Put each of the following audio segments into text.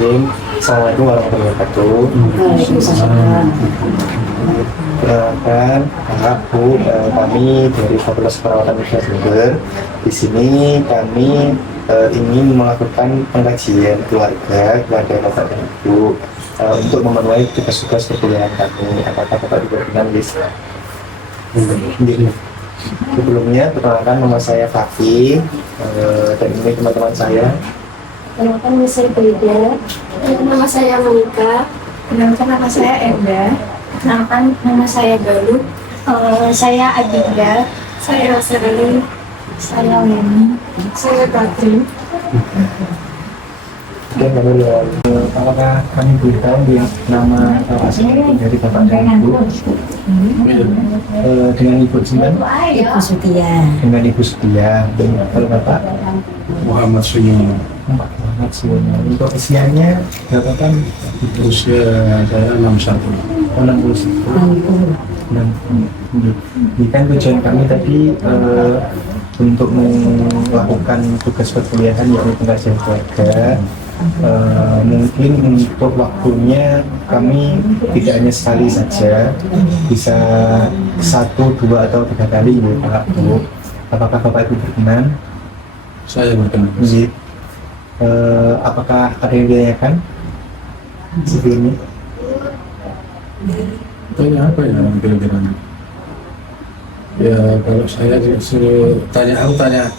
Bismillahirrahmanirrahim. Assalamualaikum warahmatullahi wabarakatuh. Waalaikumsalam. Perkenalkan, Pak, Bu, kami dari Fakultas Perawatan Universitas Jember. Di sini kami ingin melakukan pengkajian keluarga kepada Bapak dan Ibu untuk memenuhi tugas-tugas perkuliahan kami. Apakah Bapak berkenan bisa? Sebelumnya, perkenalkan nama saya Fafi, dan ini teman-teman saya. Kenalkan nama saya Beda. Nama saya Monika. Kenalkan nama saya Enda. Kenalkan nama saya Galuh. Saya Adinda. Saya Rosali. Saya Weni. Saya Katrin. Dan lalu apakah kami beritahu yang nama asli dari Bapak dan Ibu? Dengan Ibu Jiman? Ibu Sutia. Dengan Ibu Setia. Kalau Bapak? Muhammad Suyono. Muhammad Suyono. Untuk usianya berapa kan? Usia saya 61. 61. Ini kan tujuan kami tadi untuk melakukan tugas perkuliahan yakni pengkajian keluarga. Mungkin untuk waktunya kami tidak hanya sekali saja, bisa 1, 2, atau 3 kali ya Pak Bu. Apakah Bapak Ibu berkenan? Saya berkenan. Iya. Apakah ada yang ditanyakan sebelumnya? Tanya apa ya kira-kira? Ya kalau saya disuruh tanya, aku tanya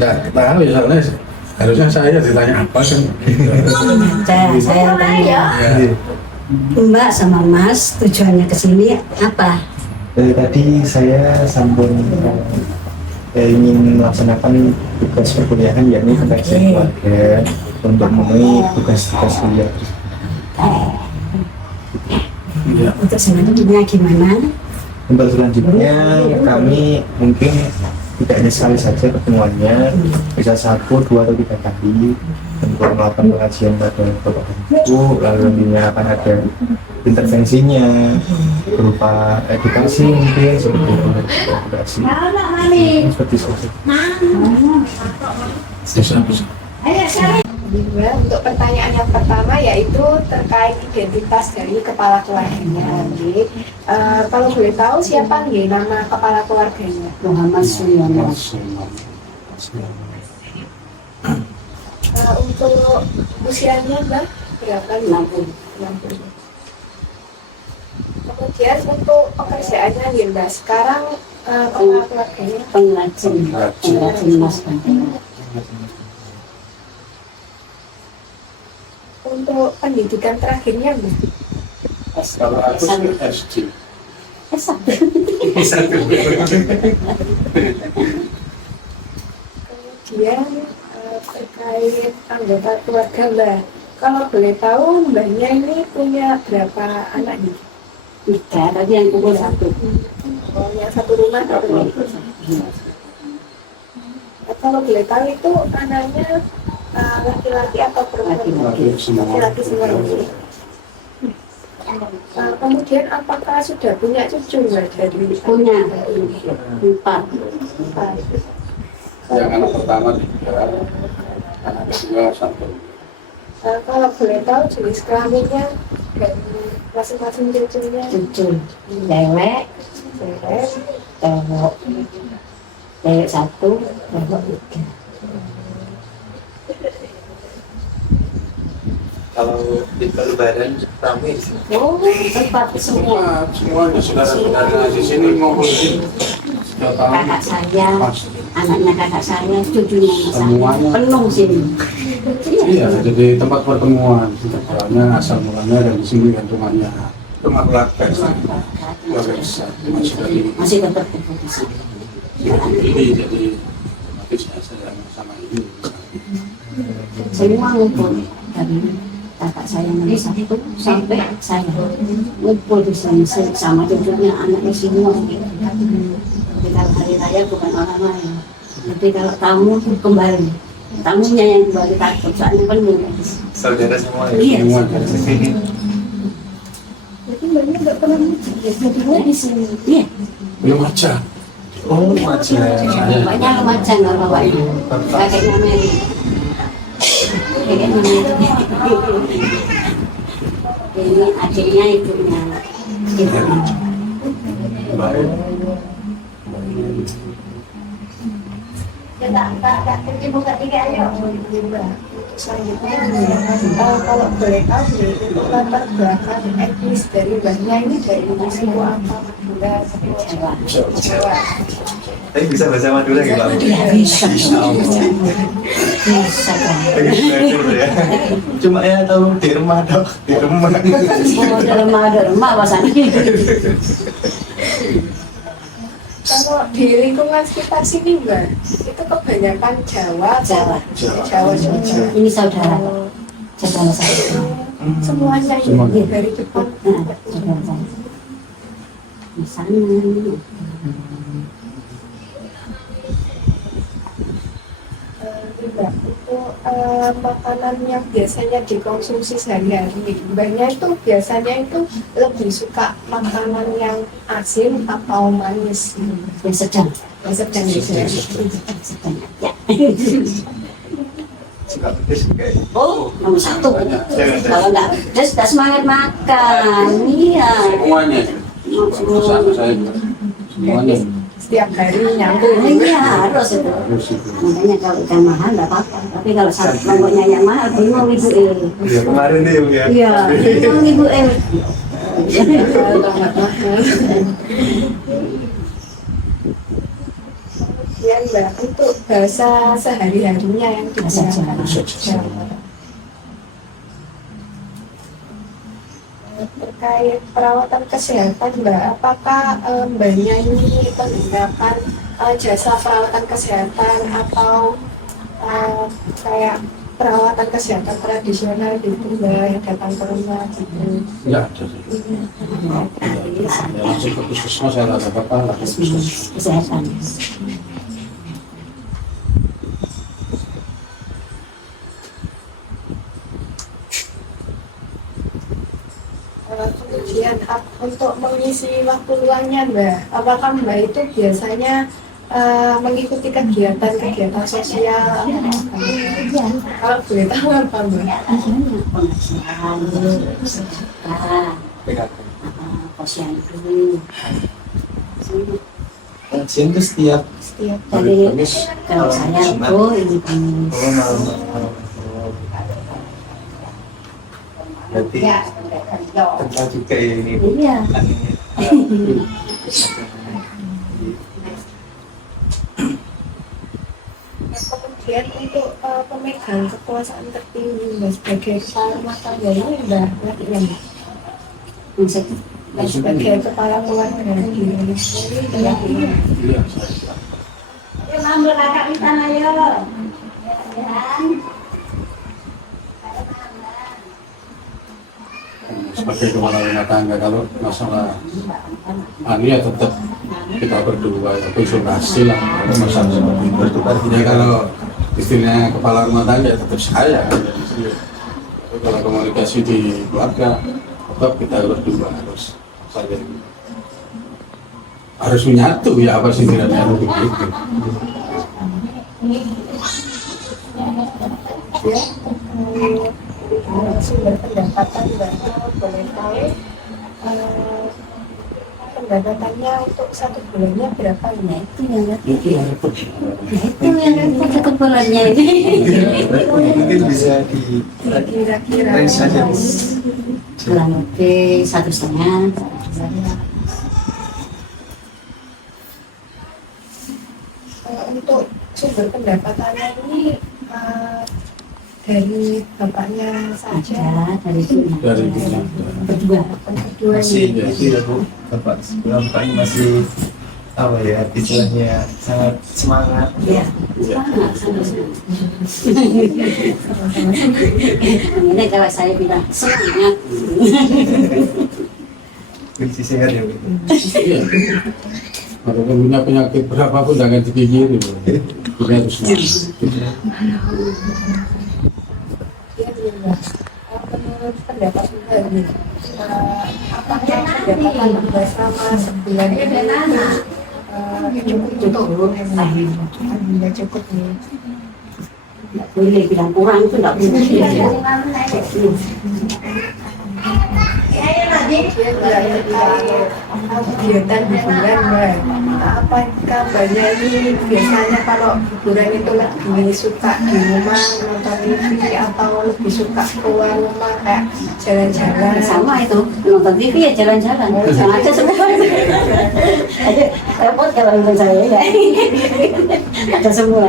nggak tahu ya, soalnya harusnya saya ditanya apa kan? Saya tanya. Ya, Mbak sama Mas tujuannya ke sini apa? Tadi saya sambung ingin melaksanakan tugas perkuliahan yakni pengkajian keluarga untuk memenuhi tugas-tugas kuliah. ya. Untuk selanjutnya gimana? Untuk selanjutnya kami mungkin tidak hanya sekali saja pertemuannya, bisa 1, 2, atau 3 kali untuk melakukan pengajian pada Bapak dan Ibu. Lalu nantinya akan ada intervensinya berupa edukasi mungkin seperti itu, edukasi seperti itu. Bisa. Untuk pertanyaan yang pertama yaitu terkait identitas dari kepala keluarganya. Kalau boleh tahu siapa nama kepala keluarganya? Muhammad Suyono. Untuk usianya Mbak berapa? 60. 60. Kemudian untuk pekerjaannya Mbak sekarang kepala keluarganya Pengrajin mas. untuk pendidikan terakhirnya Mbak. Kalau aku sih SD. Kemudian terkait anggota keluarga Mbak, kalau boleh tahu Mbaknya ini punya berapa anak nih? 3, tadi yang kumpul 1. Oh, yang satu rumah satu nih. Kalau boleh tahu itu anaknya laki-laki atau perempuan? Laki-laki semua. Laki-laki semua. Kemudian apakah sudah punya cucu Mbak dari Punya 4. Yang anak pertama 3, anak kedua 1. Kalau boleh tahu jenis kelaminnya dari masing-masing cucunya? Cucu cewek, Cewek, cowok. Cewek 1, cowok 3. Kalau di Lebaran ramai di sini. Oh, tempat semua. Semuanya saudara-saudara di sini ngumpul di sini. Sudah tahu. Kakak saya, Pasti. anaknya kakak saya, cucunya saya, Semuanya. penuh sini. Iya, jadi tempat pertemuan. Soalnya asal mulanya dari sini kan rumahnya. Rumah keluarga besar. Masih tetap tinggal di sini. Ini jadi saya sama ini. Semua ngumpul dari kakak saya nomor 1 sampai saya ngumpul di sini sama cucunya, anaknya semua. Jadi kalau hari raya bukan orang lain. Jadi kalau tamu kembali, tamunya yang kembali takut soalnya penuh. Saudara semua ya? Iya. Semua dari sini. jadi Mbaknya nggak pernah jadinya di sini. Iya, Belum aja. Oh, macam. banyak macam nggak bawa ini. Kakeknya Mary. Ini adiknya ibunya. Selanjutnya, kalau boleh tahu nih, untuk latar belakang etnis dari mbahnya ini dari suku apa? Madura, Jawa. Jawa. Tapi bisa bahasa Madura gitu, Pak? Ya bisa. Bisa kan. Pengen belajar ya. Cuma ya tahu di rumah dok, di rumah. Oh, ada rumah bahasanya. Kalau di lingkungan sekitar sini mbak, itu kebanyakan Jawa, Jawa. Jawa juga. Ini saudara. Saudara saya. Semuanya Semua. ini dari Jepang. Nah, saudara saya. Di sana. Mbak, itu makanan yang biasanya dikonsumsi sehari-hari. Mbaknya itu biasanya itu lebih suka makanan yang asin atau manis? Yang sedang. Yang sedang gitu ya. Sedang. Ya. Suka pedes kayak. Oh, nomor satu. Kalau enggak pedas, enggak semangat makan. Iya. Semuanya. Sama saya juga. Semuanya. Setiap hari nyambung. Iya, harus itu. Makanya kalau ikan mahal enggak apa-apa. Tapi kalau satu lomboknya yang mahal, bingung ibu. Ya kemarin deh ya. Iya, bingung ibu. Ya mbak, untuk bahasa sehari-harinya yang Bahasa digunakan. Jawa. Jawa. Terkait perawatan kesehatan mbak, apakah mbaknya ini menggunakan jasa perawatan kesehatan atau kayak perawatan kesehatan tradisional gitu mbak, yang datang ke rumah gitu? Ya, ya langsung ke puskesmas saya ada apa-apa langsung ke puskesmas. Kesehatan. Kemudian untuk mengisi waktu luangnya mbak, apakah mbak itu biasanya mengikuti kegiatan-kegiatan sosial? Kalau boleh tahu apa mbak? Pengajian, sedekah, PKK. posyandu. Pengajian itu setiap Setiap Jadi Kamis. kalau saya itu ini Kamis. malam. Berarti kental juga ya ini. Iya. kemudian untuk pemegang kekuasaan tertinggi mbak sebagai kepala rumah tangga ini mbak, yang Maksud sebagai kepala keluarga di Indonesia ini Iya, saya. ambil kakak di sana ayo. Sebagai kepala rumah tangga, kalau masalah ya tetap kita berdua ya, konsultasi lah kalau masalah seperti itu. Bertukar Ya kalau istilahnya kepala rumah tangga ya tetap saya. Tapi kalau komunikasi di keluarga tetap kita berdua harus saling harus menyatu ya, apa sih tidak begitu. sumber pendapatan mbak, boleh tahu pendapatannya untuk satu bulannya berapa Nah, ini? itu yang repot. Itu yang repot. Itu yang repot ketebalannya ini. mungkin bisa di Kira-kira range saja. Kurang lebih 1,5. untuk sumber pendapatannya ini dari bapaknya saja Ada dari sini. Dari dunia. Berdua. kedua Masih ini itu ya Bu, Bapak ini masih apa ya, istilahnya sangat semangat. Iya. Sangat, sangat. Ini kalau saya bilang semangat. Kunci sehat ya Bu. Iya. Kalau punya penyakit berapapun jangan dipikirin. Kita harus semangat. menurut pendapat Mbak ini, apakah pendapatan Mbak selama sebulan ini cukup? Nggak cukup nih. nggak boleh bilang kurang itu nggak boleh. Kegiatan hiburan Mbak, apa kabarnya ini biasanya kalau hiburan itu lebih suka di rumah nonton TV atau lebih suka keluar rumah kayak jalan-jalan? Sama itu nonton TV ya jalan-jalan, sama aja semua. Aja repot kalau nonton saya ya. Ada semua.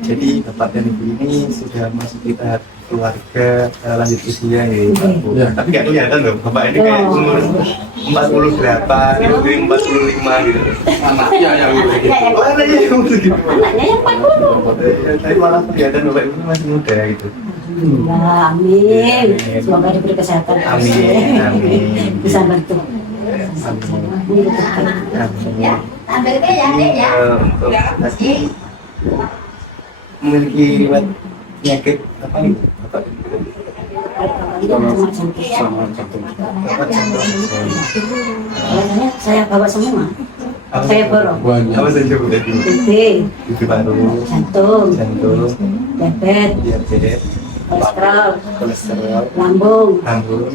Jadi Bapak dan Ibu ini sudah masuk di tahap keluarga lanjut usia ya Pak Bu. Iya. Tapi nggak kelihatan loh, Bapak ini kayak umur 40 berapa, Ibu ini 45 gitu. Anaknya yang Anaknya yang Oh anaknya yang umur gitu. anaknya yang 40. Tapi malah kelihatan Bapak Ibu masih muda gitu. Ya, amin. Semoga diberi kesehatan. Amin, amin. Bisa bantu. Amin. Ya, ambil ke ya, ya. Untuk tadi memiliki riwayat penyakit apa nih Bapak? Cuma cantik. sama jantung. Bapak jantung. Biasanya saya bawa semua. Apa Saya saja? borong. Banyak. Apa saja Bu tadi? Gede, Ibu paru, jantung, jantung, diabetes, diabetes, kolesterol, kolesterol, lambung. lambung,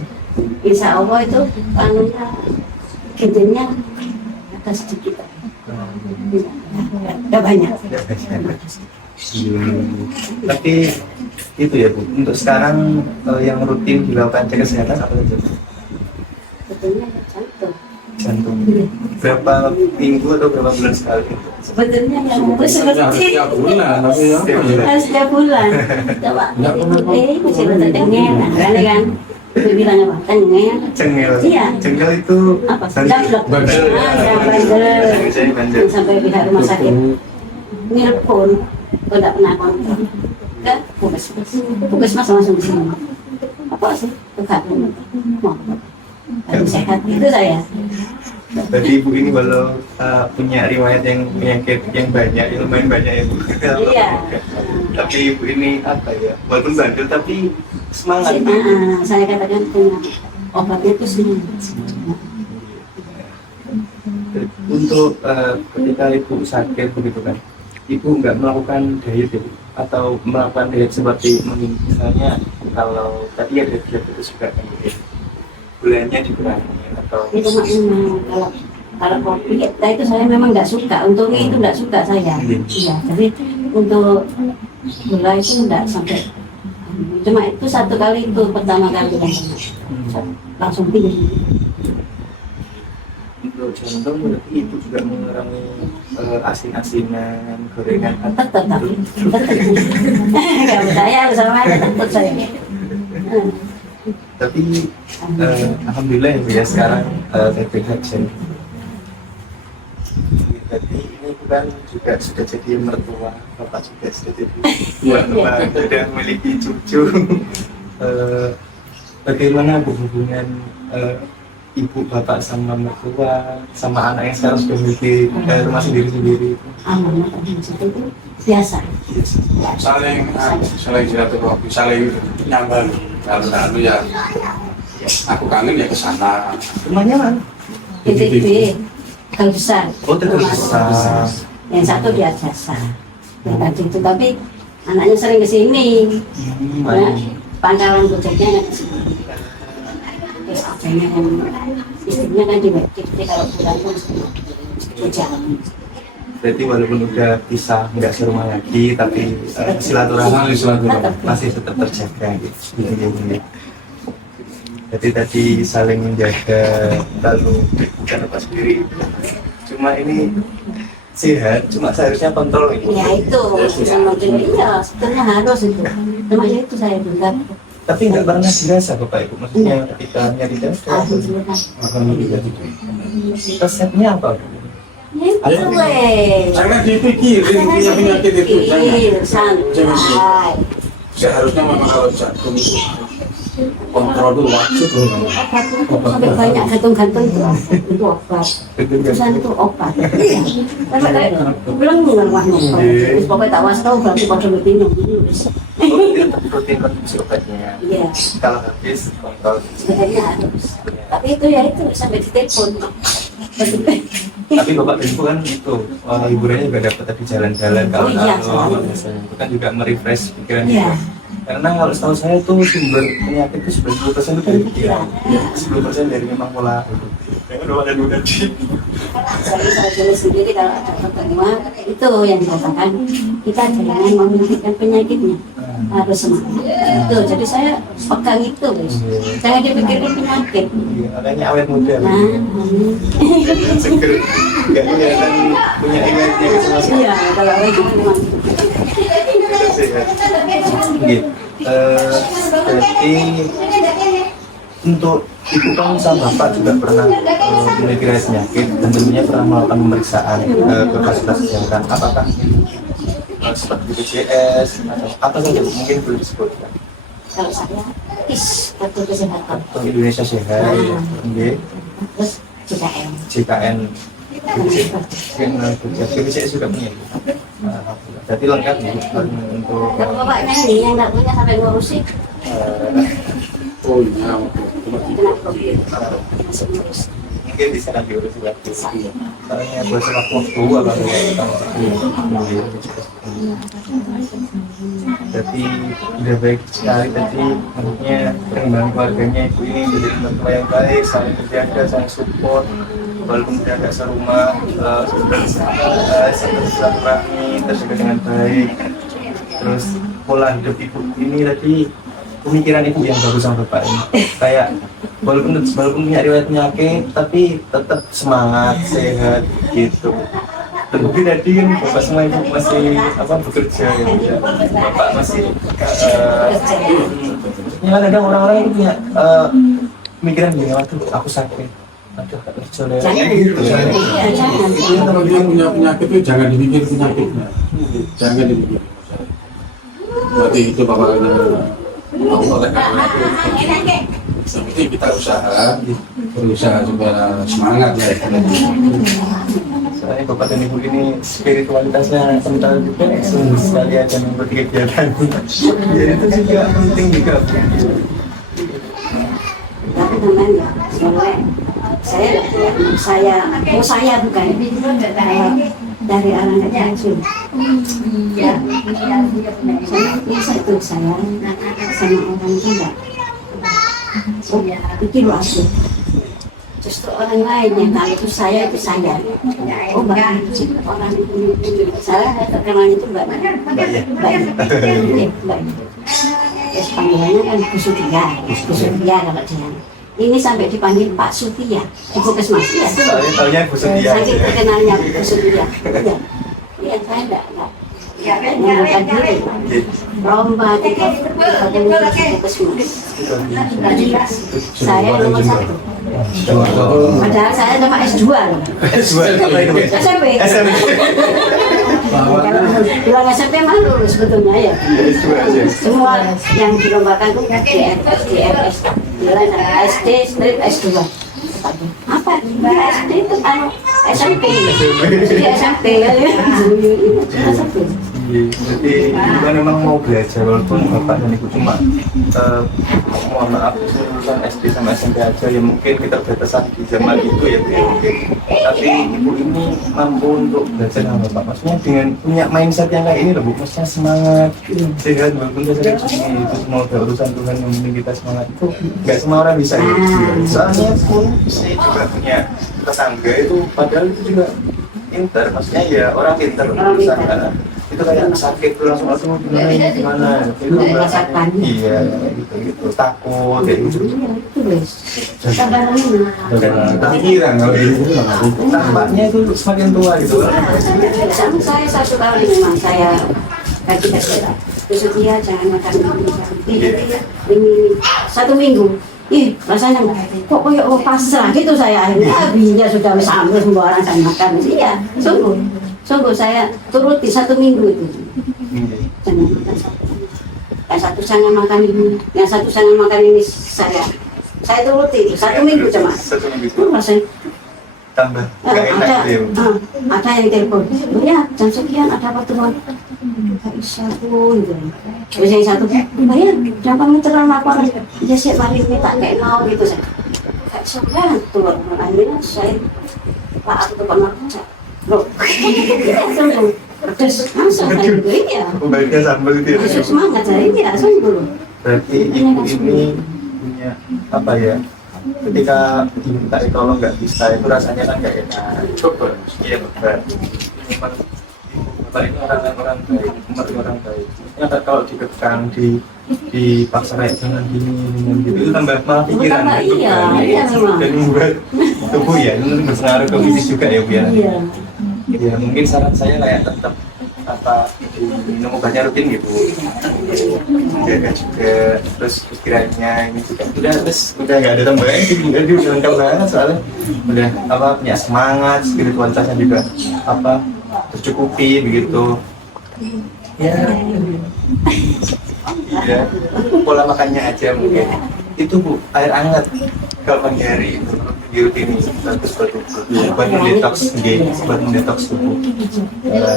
Insya Allah itu anunya gendernya ada sedikit. Tidak banyak. Tapi itu ya Bu, untuk sekarang yang rutin dilakukan cek kesehatan apa saja? Sebetulnya jantung. Jantung. Berapa minggu atau berapa bulan sekali? Sebetulnya yang itu Ya, seperti setiap bulan, tapi ya. Setiap bulan. setiap bulan. Coba masih rada tengel, nah, kan? Itu bilang apa? Tengel. Cengel. Iya. Cengel itu Apa? nanti- Damplek. Bandel. Yang bandel. Saya bandel. Sampai pihak rumah sakit nelpon, kok tidak pernah kontrol. Kan, puskesmas langsung di sini. Apa sih? Tukar. Mau. Tapi sehat itu saya. Jadi Ibu ini walau punya riwayat yang penyakit yang banyak, yang lumayan banyak ya Bu. Iya. Tapi Ibu ini apa ya? Walaupun bandel tapi semangat. Saya katakan punya obatnya itu sih. Untuk ketika Ibu sakit begitu kan, Ibu nggak melakukan diet ya, Bu? Atau melakukan diet seperti misalnya kalau tadi ada diabetes juga kan Bu, ya? Gulanya dikurangi atau Itu memang kalau kopi kita itu saya memang nggak suka. Untuk mie itu nggak suka saya. Iya. Jadi untuk gula itu nggak sampai. Cuma itu satu kali itu pertama kali yang langsung tinggi. untuk jantung berarti itu juga mengurangi asin-asinan, gorengan Tetap. Kalau saya harus sama tetap saya. tapi alhamdulillah ya Bu, ya sekarang saya hasil. Jadi ini bukan juga sudah jadi mertua, bapak juga sudah jadi mertua, sudah memiliki cucu. Bagaimana hubungan ibu bapak sama mertua sama anak yang sekarang sudah memiliki rumah sendiri-sendiri? Amanah itu biasa. saling silaturahmi, saling nyambal. Kalau ya aku kangen ya ke sana. Rumahnya mana? Itu Tegal Besar. Oh, Tegal Besar. Yang satu di Jasa. Yang tadi itu tapi anaknya sering ke sini. Ya, pangkalan gojeknya ke sini. Istrinya yang istrinya kan di Wajib, kalau pulang pun gojek. Berarti walaupun udah pisah nggak serumah lagi tapi silaturahmi masih tetap terjaga gitu. Jadi tadi saling menjaga lalu bukan apa sendiri. Cuma ini sehat, cuma seharusnya kontrol ini. Ya itu sama jadi iya sebetulnya harus itu. Cuma ya itu saya bilang. Tapi nggak pernah dirasa Bapak Ibu, maksudnya ketika nyari dada. Alhamdulillah. Resepnya apa? Itu weh. Jangan dipikirin punya penyakit itu. Pikir, Jangan. santai. Seharusnya memang kalau jantung itu kontrol itu wajib. Obat itu sampai banyak gantung-gantung itu obat. Tulisan itu obat. Iya. Sampai kayak bilang nggak wah nongkrong. Terus pokoknya tak was tau berarti pada minum. Oh, itu tetap rutin konsumsi obatnya. Iya. Kalau habis kontrol. Sebenarnya harus. Tapi itu ya itu sampai ditelepon. Tapi bapak ibu kan itu hiburannya juga dapat tadi jalan-jalan Oh iya, kalau jalan. itu kan juga merefresh pikiran Iya. karena kalau setahu saya tuh sumber penyakit itu 90% itu dari pikiran, 10% dari memang pola hidup. Yang udah ada dulu tadi. Dari saya dulu sendiri kalau ada pertemuan itu yang dikatakan kita jangan memikirkan penyakitnya, harus semangat. Itu jadi saya pegang itu, guys. Jangan dipikirkan penyakit. Iya, makanya awet muda. Nah, Seger, nggak kelihatan punya imannya gitu mas. iya kalau itu memang Sehat. Gitu. Berarti untuk ibu kan sama bapak juga pernah memiliki riwayat penyakit dan tentunya pernah melakukan pemeriksaan ke fasilitas kesehatan. Apakah seperti BPJS atau apa saja mungkin boleh disebutkan? kalau saya kartu kesehatan, Atau Indonesia Sehat, nggih. terus JKN. JKN BPJS juga punya. Jadi lengkap ya untuk Kalau bapaknya ini yang nggak punya sampai ngurusin, Oh iya, cuma kena problem, masih ngurus. mungkin bisa nanti urus lagi. Soalnya buat waktu apa jadi udah baik sekali tadi maksudnya perkembangan keluarganya ibu ini jadi mertua yang baik, saling menjaga, saling support walaupun tidak serumah, silaturahmi terjaga dengan baik. Terus pola hidup ibu ini tadi pemikiran ibu yang bagus sama bapak ini kayak walaupun punya riwayat penyakit tapi tetap semangat sehat gitu. Terbukti tadi kan bapak semua ibu masih bekerja ya, bapak masih ya ada orang-orang yang punya pemikiran gini, waduh aku sakit, aduh gak kerja deh gitu. Iya, jangan. kalau dia punya penyakit itu jangan dipikir penyakitnya, jangan dipikir. Berarti itu bapaknya oleh karena itu seperti kita berusaha supaya semangat ya. Soalnya bapak dan ibu ini spiritualitasnya kental juga, sungguh sekali akan berkegiatan. Jadi itu juga penting juga. Tapi namanya soalnya saya bukan dari orang kecil. Ya, saya itu saya sama orang itu enggak. Oh, itu lu asuh. Justru orang lain yang tahu itu saya. Oh, bahkan orang itu saya terkenal itu Mbak. Mbak. Terus panggilannya kan Bu Sutia kalau dia. Ini sampai dipanggil Pak Sutia, di Puskesmas ya. Soalnya taunya Bu Setia. Saking terkenalnya Bu Sutia. Iya, saya enggak mengundurkan diri. Lomba kita Puskesmas. Jadi saya nomor 1. Padahal saya cuma S2 loh. SMP. Bilang SMP mah lulus sebetulnya ya. Semua yang dilombakan itu DRS, DRS. Bilang SD, strip S2. Apa? SD itu kan SMP. Jadi SMP ya. SMP. Jadi ibu kan memang mau belajar walaupun bapak dan ibu cuma mohon maaf lulusan SD sama SMP aja ya, mungkin kita batasan di zaman itu ya Bu, ya. Tapi ibu ini mampu untuk belajar sama bapak, maksudnya dengan punya mindset yang kayak ini loh Bu, maksudnya semangat sehat walaupun saya itu semua udah urusan Tuhan, yang penting kita semangat itu nggak semua orang bisa ya. Soalnya pun saya juga punya tetangga itu padahal itu juga pinter, maksudnya ya orang pinter urusan itu kayak sakit tuh langsung gimana itu Merasakan. iya gitu takut kayak gitu. Itu guys. Sabar dulu. Pikiran kalau diri itu Tampaknya itu semakin tua gitu. Sama saya satu kali memang saya kaji kesehatan. Besok dia jangan makan ini 1 minggu. Ih, rasanya kok kayak pasrah gitu saya akhirnya habisnya sudah sampai semua orang saya makan. Iya, sungguh saya turuti 1 minggu itu. Jangan makan satu. Yang satu sangat makan ini, yang satu sangat makan ini saya turuti itu 1 minggu cuma. 1 minggu itu Rasanya tambah nggak enak gitu ya. ada yang telepon, ya jam sekian ada pertemuan, nggak bisa pun gitu. Terus yang satu, ya jangan kamu terlalu lapar, ya sih mari minta kayak mau gitu saya. Nggak bisa turun, akhirnya saya Pak aku tuh pernah loh langsung pedes langsung kayak gitu ya Baiknya sambal itu ya. langsung semangat saya ini langsung dulu Berarti ibu ini punya apa ya? Ketika diminta tolong nggak bisa itu rasanya kan nggak enak. Coba. Iya benar. Memang ibu bapak itu orang baik, umat orang baik. Ternyata kalau dikekang dipaksa kayak jangan gini gitu itu tambah malah pikiran. Tambah, gitu iya, kan. iya, memang. Dan membuat tubuh ya itu berpengaruh ke fisik juga ya Bu ya. iya Ya mungkin saran saya kayak tetap apa minum obatnya rutin gitu jaga juga terus pikirannya ini juga udah nggak ada tambahan sih udah lengkap banget soalnya udah apa punya semangat spiritualitasnya juga apa tercukupi begitu ya ya pola makannya aja mungkin itu Bu air hangat kalau pagi hari itu ini bagus buat detox buat detox tubuh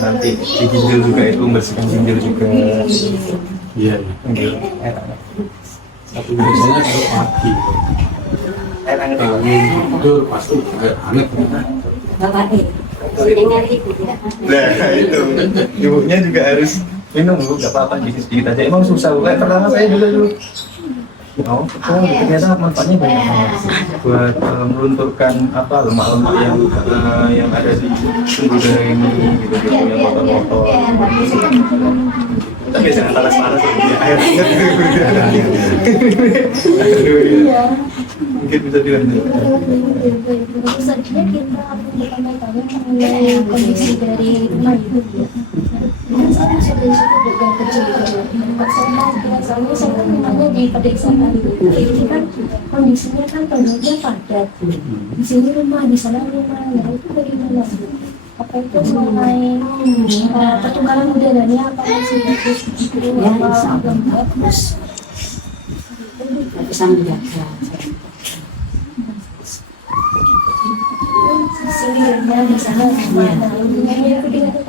nanti di ginjal juga itu membersihkan ginjal juga Iya. ginjal air hangat Tapi biasanya kalau pagi air hangat itu pasti agak aneh. bapak dengar itu ya nah itu ibunya juga harus minum Bu gak apa-apa sedikit aja emang susah Bu kayak pertama saya juga dulu oh, ternyata manfaatnya banyak banget buat melunturkan apa lemak-lemak yang ada di sumber darah ini gitu yang motor-motor. Tapi jangan panas-panas ya air hangat. Aduh, iya. Mungkin bisa dilanjutkan. Selanjutnya kita menyampaikan mengenai kondisi dari rumah ibu ya. Dengan saya sudah juga kecil sama saya kan memangnya di pedesaan ini kan kondisinya kan penduduknya padat. Di sini rumah, di sana rumah, nah itu bagaimana? Apa itu mengenai pertukaran udaranya apa masih bagus? ya insya Allah bagus bisa menjaga sehingga di sana gimana?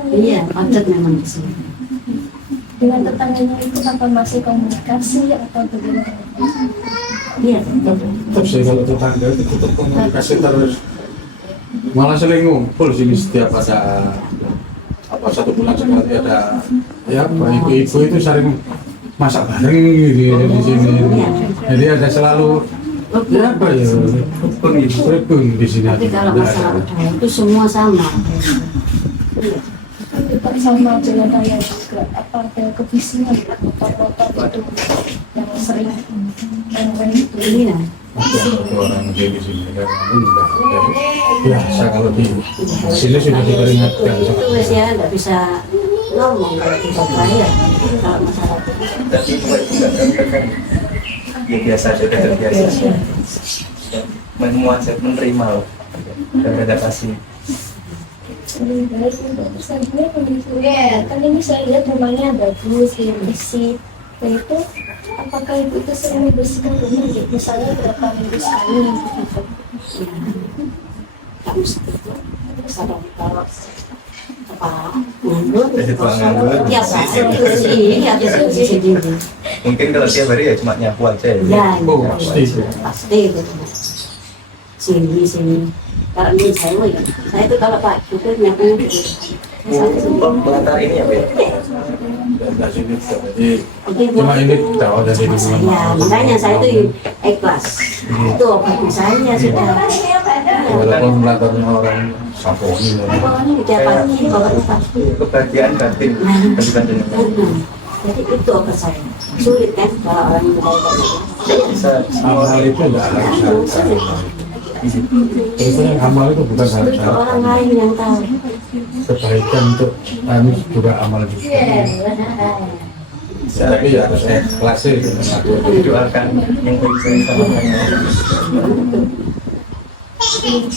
iya padat memang di sini Dengan tetangganya itu apa masih komunikasi atau bagaimana? iya Tetap sih kalau tetangga itu tetap komunikasi terus. Malah sering ngumpul sini setiap ada apa 1 bulan sekali ada ya apa ibu-ibu itu sering masak bareng gitu di sini. Jadi ada selalu ya apa ya rukun di sini. tapi kalau masalah budaya itu semua sama iya Tetap sama dengan saya juga apa ada kebisingan motor-motor itu yang sering main itu iya Ada orang di sini kan enggak biasa kalau di sini sudah diperingatkan. itu wes ya nggak bisa ngomong kalau kita bayar kalau masalah itu Tapi buat juga kan ya biasa sudah terbiasa. Menerima loh dan beradaptasi. lebih baik untuk selanjutnya kondisinya kan ini saya lihat rumahnya bagus ya bersih nah itu apakah ibu itu sering membersihkan rumah gitu misalnya berapa minggu sekali gitu nggak mesti itu sadar kalau apa nganggur Jadi tukang nganggur, ya bersih, pak gitu. bersih ya bersih sendiri Mungkin kalau tiap hari ya cuma nyapu aja ya. ya Oh, itu pasti itu sini kalau ini saya itu kalau pak itu nyapunya Pengantar ini ya Bu ya? Dan sini jadi oke cuma ini tahu dari sama rumah. saya makanya saya itu ikhlas itu obatnya saya sudah Walaupun latarnya orang Saponi pokoknya tiap pagi pokoknya pasti Kebahagiaan batin kehidupan dunia. jadi itu obat saya sulit kan kalau orang yang berada Bisa amal itu enggak harus harta. Terus yang amal itu bukan itu harta. orang lain yang tahu Kebaikan untuk kami juga amal juga. Tapi ya harus ikhlas sih. didoakan yang baik sama kami.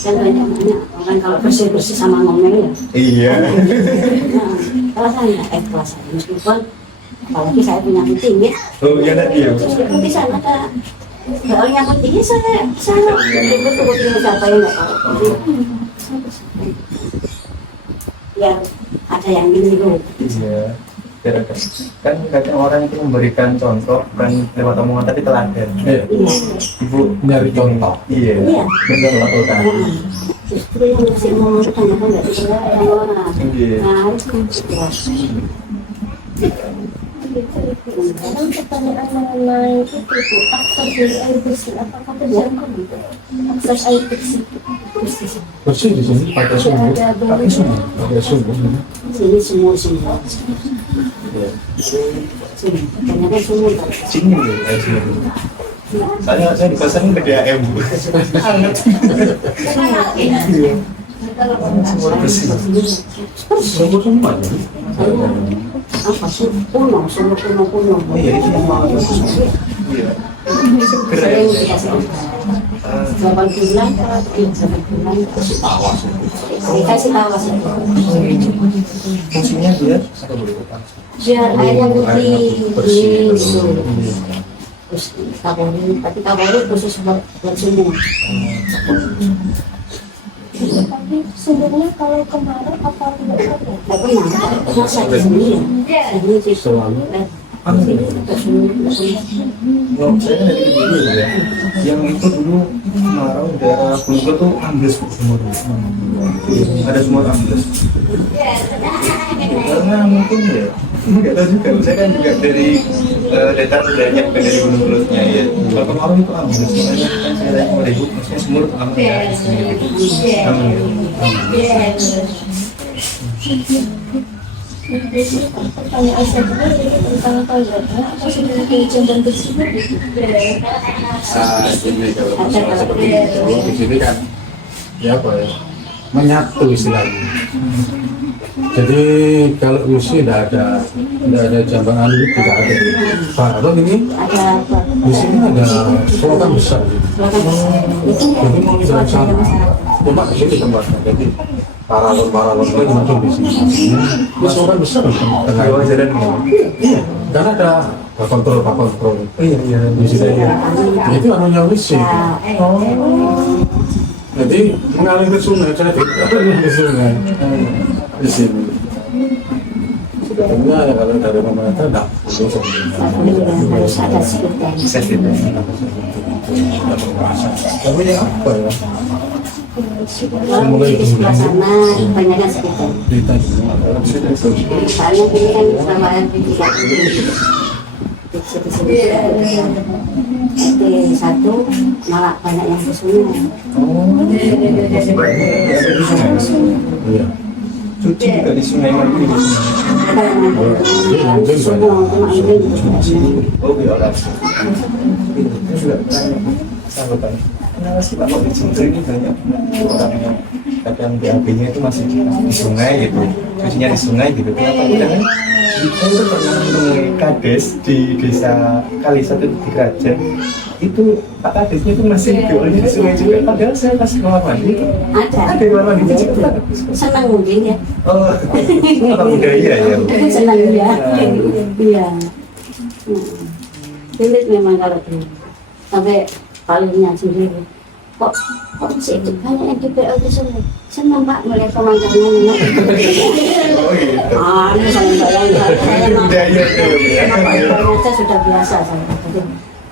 dan banyak orang kalau bersih sama ngomel ya Iya. nah, kalau saya ikhlas saja meskipun apalagi saya punya tinggi Oh iya tadi ya. di sana ada orang yang pentingnya saya betul-betul siapa yang nggak tahu ya ada yang gini loh Iya. Kan kadang orang itu memberikan contoh bukan lewat omongan tapi teladan. Iya. iya Ibu Nyari contoh. Iya. Iya. Benar lah tadi. Justru yang masih mau ternyata nggak dikerjain orang. Iya. Nah, itu Sekarang pertanyaan mengenai itu Bu, akses dari air bersih, apakah terjangkau gitu? Akses air bersih. Bersih di sini pakai sumur. Ada Pakai sumur. Pakai sumur. sini semua. Iya. Sini, ternyata semua. Sini loh, sini. Saya di pasar ini PDAM Bu. Iya. Semua bersih. Sumur semua ya. Apa sih? Semua kuno. Oh iya, itu yang mau iya. Segera ya. Sering dikasih 8 bulan, 8 bulan. Awas. Dikasih tawas ya. Fungsinya dia Biar air yang putih, Bersih. gitu. Terus kapolri khusus buat sumur. Tapi sumbernya kalau kemarin apa tidak ada? Nggak pernah saya sendiri ya. Sendiri sih. Selalu. Kalau saya kan dari dulu ya, yang itu dulu kemarau daerah Bungkul tuh ambles Bu, sumur. Ada sumur ambles. Karena mungkin ya, nggak tahu juga. Saya kan juga dari data berdanya bukan dari gunung Kelutnya ya. Kalau kemarau itu ambles, makanya saya tanya kepada ibu, maksudnya sumur aman ya? Aman ya. Pertanyaan selanjutnya jadi tentang toiletnya, apa sudah diizin dan bersih? Nah, ini kalau masalah seperti itu, di sini kan ya apa ya, menyatu istilahnya. Jadi kalau USI tidak ada jambangan itu tidak ada. Pak, apa ini? Ada apa? Di sini ada selokan besar. Jadi mau dari sana, cuma di sini tempatnya. Jadi paralon lagi masuk di sini. Ini selokan besar di tengah. Kalau jalan ya. Iya, karena ada pak kontrol. Iya. Di sini itu anunya USI. Jadi mengalir ke sungai, saya tidak ke sungai di sini. Sebenarnya ya kalau dari pemerintah tidak perlu Harus ada sekitar. Saya tidak. Tapi ini apa ya? Kalau di sebelah sana banyak yang sekitar. Berita ini. Soalnya ini kan sama yang tidak di satu malah banyak yang ke sungai. Iya. Cuci juga di sungai, mandi di sungai. Ada yang ada semua cuma ini. Oh, biolas. Itu juga tanya, saya tanya, kenapa sih Pak kok di Cincin ini banyak orang yang kadang BAB-nya itu masih di sungai gitu, cucinya di sungai gitu. Kenapa? Karena kita itu pernah menemui kades di desa Kalisatu di Kerajaan. Itu Pak kadesnya itu masih biolnya di sungai juga. Padahal saya pas keluar mandi itu ada keluar mandi di situ. Senang mungkin ya. Oh, apa budaya ya? Senang ya. Iya. Sulit memang kalau itu. Sampai palingnya sendiri. Kok sih banyak yang di PO di sini. Senang Pak melihat pemandangan ini. Oh gitu. Ini saya bayangkan. Saya Budaya itu. Baca sudah biasa saya.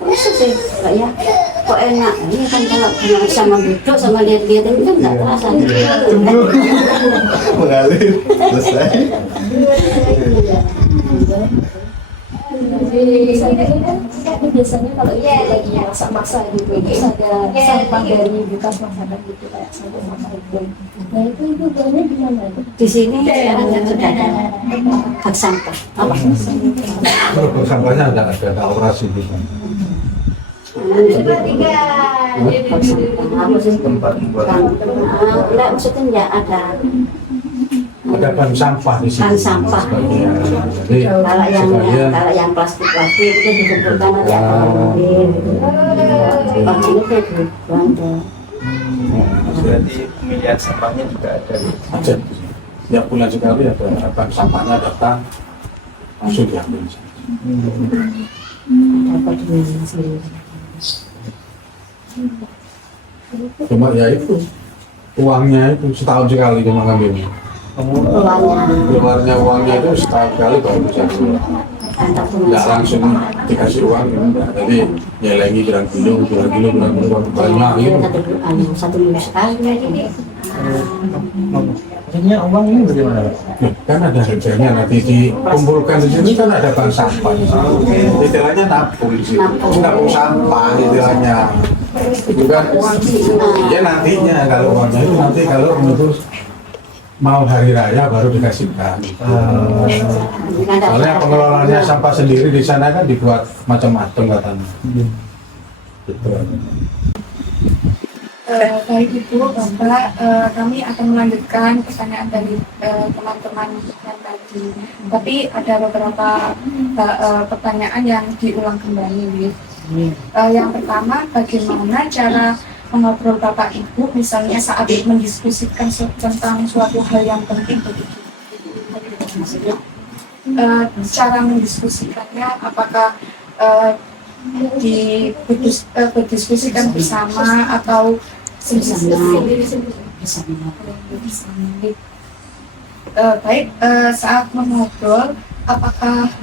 Kok sih Pak ya? Kok enak? Ini kan kalau sama duduk sama lihat-lihat ini kan nggak terasa. Tunggu mengalir selesai. Biasanya kalau itu lagi masa-masa gitu, terus ada sampah dari bekas masakan gitu kayak sampah itu. Nah itu buangnya di mana? Di sini sekarang sudah ada hak sampah. Apa? Kalau sampahnya ada operasi gitu. Hak sampah. Apa sih? Tempat membuat Enggak, maksudnya enggak ada. Ada ban sampah di sini. Ban sampah. Jadi Kalau yang plastik itu dikumpulkan nanti akan mengalir. Kalau ini kan dibuang deh. berarti pemilihan sampahnya juga ada. Ada. Setiap bulan sekali ada ban sampahnya datang langsung diambil. Dapat dunia sendiri. Cuma ya itu uangnya itu setahun sekali cuma ngambil. Keluarnya Uangnya itu setahun sekali baru bisa keluar. antar Nggak langsung dikasih uang gitu. Jadi nyelengi berang kilo banyak gitu. satu minggu sekali. Maksudnya uang ini bagaimana Pak? Kan ada harganya nanti dikumpulkan di sini kan ada bank sampah. Istilahnya nabung di situ. Nabung sampah istilahnya. Itu kan ya nantinya kalau uangnya itu nanti kalau untuk mau hari raya baru dikasihkan. Soalnya pengelolaannya sampah sendiri di sana kan dibuat macam-macam katanya. Gitu. Baik Ibu, Bapak, kami akan melanjutkan pertanyaan dari teman-teman yang tadi. Tapi ada beberapa pertanyaan yang diulang kembali. Yang pertama, bagaimana cara mengobrol Bapak Ibu misalnya saat mendiskusikan tentang suatu hal yang penting begitu? Maksudnya Cara mendiskusikannya apakah berdiskusikan bersama atau sendiri-sendiri? Baik, saat mengobrol apakah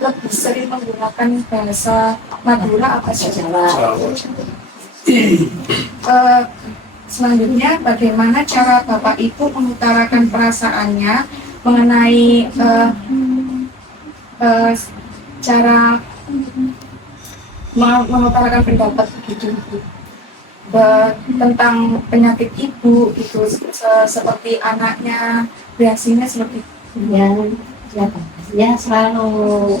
lebih sering menggunakan bahasa Madura atau Jawa? Selanjutnya, bagaimana cara Bapak Ibu mengutarakan perasaannya mengenai cara mengutarakan pendapat begitu tentang penyakit ibu itu seperti anaknya reaksinya seperti ya selalu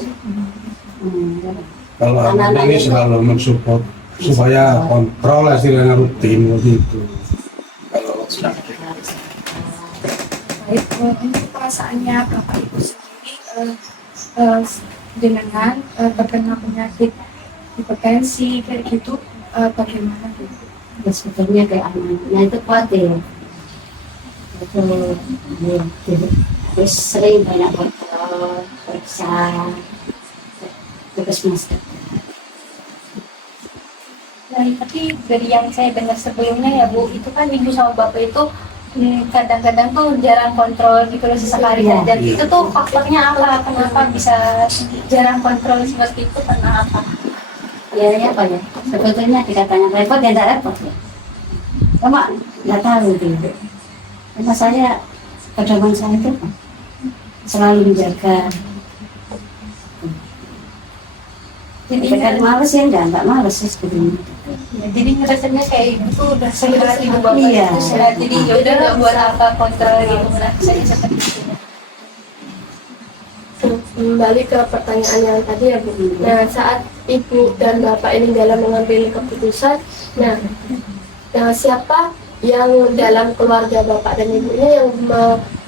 Kalau anak ini selalu mensupport supaya kontrol hasilnya rutin begitu. Kalau baik untuk perasaannya Bapak Ibu sendiri dengan terkena penyakit hipertensi kayak gitu bagaimana? ya sebetulnya kayak anaknya itu khawatir itu terus sering banyak kontrol periksa terus masker. Nah, tapi dari yang saya dengar sebelumnya ya Bu, itu kan Ibu sama Bapak itu kadang-kadang tuh jarang kontrol gitu loh sesekali Iya. dan itu tuh faktornya apa? Kenapa bisa jarang kontrol seperti itu? Karena apa? Ya apa ya sebetulnya dikatanya repot ya tidak repot ya cuma nggak tahu gitu karena saya pedoman saya itu selalu menjaga Jadi kan males ya nggak males sih sebetulnya. ya, jadi ngerasanya kayak Ibu tuh udah sehat Ibu Bapak Iya. itu sehat. Jadi ya udah nggak buat apa kontrol gitu. Saya seperti itu. Kembali ke pertanyaan yang tadi ya Bu. Nah, saat Ibu dan Bapak ini dalam mengambil keputusan, nah siapa yang dalam keluarga Bapak dan Ibu ini yang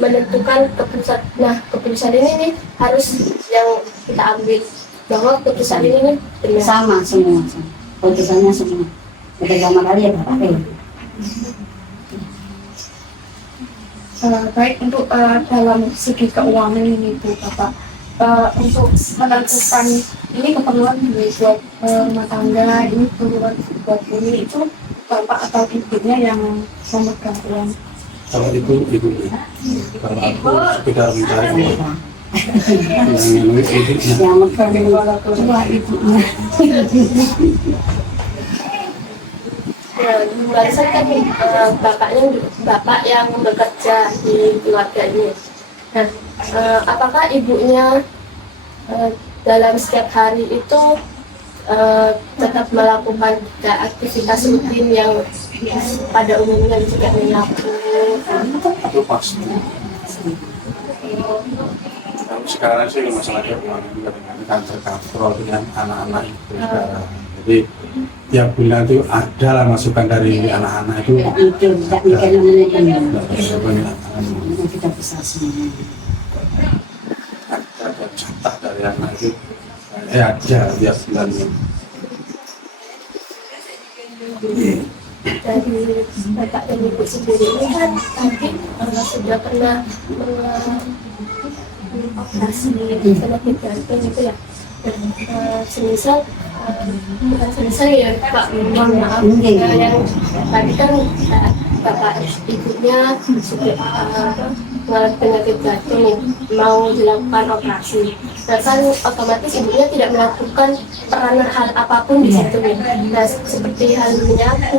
menentukan keputusan? Nah, keputusan ini nih harus yang kita ambil bahwa keputusan ini nih benar. Sama semua keputusannya semua pertama kali ya Bapak ya. Baik untuk dalam segi keuangan ini Bu Bapak, untuk menentukan ini keperluan buat rumah tangga, ini keperluan buat ini itu Bapak atau ibunya yang memegang uang? kalau itu kalau aku sekedar mencari uang. Yang ibunya. Yang megang kedua ibunya. Nah, barusan kan bapak yang bekerja di keluarga ini. Nah, apakah ibunya dalam setiap hari itu tetap melakukan aktivitas rutin yang pada umumnya juga menyapu? Itu pasti. Kalau sekarang sih masalah keuangan juga dengan kan terkontrol dengan anak-anak itu sekarang. Jadi tiap bulan itu ada lah masukan dari anak-anak itu. Itu tidak mikir namanya Tidak ada banyak kita bisa semua. ada jatah dari anak itu. Ada tiap bulan. Dari bapak dan ibu sendiri ini kan tadi sudah pernah operasi penyakit jantung itu ya. Semisal bukan semisal ya Pak, mohon maaf yang tadi kan bapak ibunya mengalami penyakit jantung, mau dilakukan operasi. Nah kan otomatis ibunya tidak melakukan peranan hal apapun di situ. Nah seperti hal menyapu,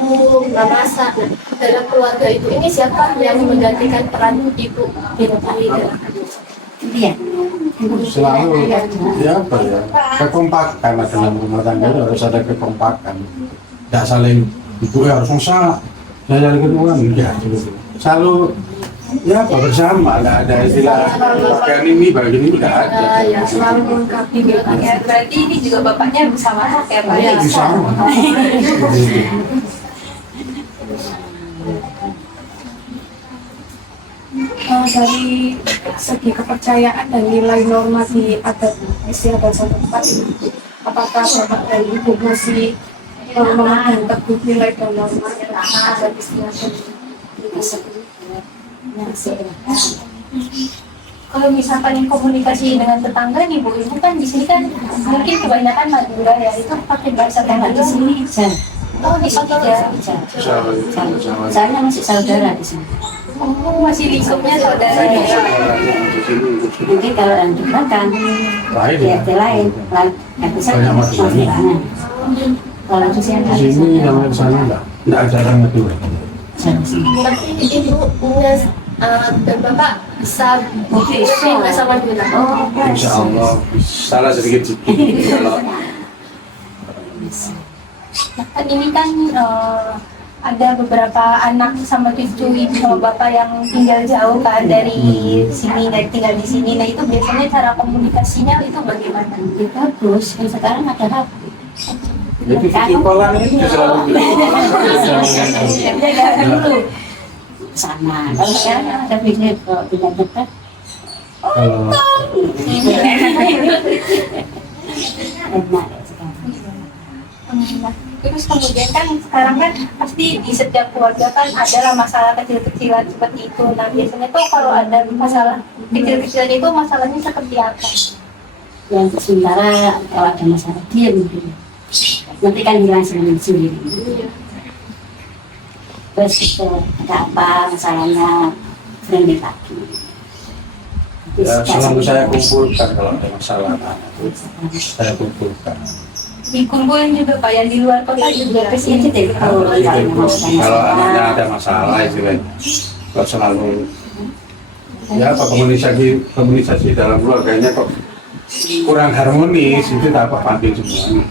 memasak. Nah, dalam keluarga ibu ini siapa yang menggantikan peran ibu tadi? Iya. Selalu ya apa ya, kekompakan dalam rumah tangga itu harus ada kekompakan. Tidak saling ibu harus masak, saya yang kedua enggak gitu. Selalu ya apa bersama, nggak ada istilah bagian ini bagian ini nggak ada. Ya selalu melengkapi Ya, berarti ini juga bapaknya bisa masak ya Pak? Ya, Bisa. Gitu. dari segi kepercayaan dan nilai norma di adat istiadat setempat, apakah bapak dan ibu masih memegang teguh nilai dan norma adat istiadat tersebut? Kalau misalkan yang komunikasi dengan tetangga nih Bu, itu kan di sini kan mungkin kebanyakan Madura ya, itu pakai bahasa Karena di Madura. sini Oh, bisa ya. saya masih saudara di sini. Oh, masih lingkupnya saudara ya. Mungkin kalau yang di belakang, Lain ya ya. lain, nggak bisa Banyak Madura. Kalau di sini Di sini sama di sana nggak ada orang Madura. Berarti ibu punya dan bapak bisa bikin bahasa Madura. Oh, Insya Allah salah sedikit kalau Nah, kan ini kan ada beberapa anak sama cucu ibu sama bapak yang tinggal jauh kan dari sini, dari tinggal di sini. Nah itu biasanya cara komunikasinya itu bagaimana? itu bagus. Yang sekarang ada HP. jadi video callan itu selalu Jaga dulu. Sama. Kalau sekarang ada video kok tidak dekat. kalau Enak sekarang. Nah, terus kemudian kan sekarang kan pasti di setiap keluarga kan adalah masalah kecil-kecilan seperti itu. Nah biasanya tuh kalau ada masalah kecil-kecilan itu masalahnya seperti apa? Yang sementara kalau ada masalah diam dulu. Nanti kan hilang sendiri. Terus itu ada apa masalahnya friendly lagi. ya selalu saya kumpulkan kalau ada masalah saya kumpulkan. Dikumpulin juga Pak yang di luar kota juga Terus ini deh kalau Kalau anaknya ada masalah istilahnya, kok selalu ya apa komunikasi dalam keluarganya kok kurang harmonis itu tak apa panggil semuanya.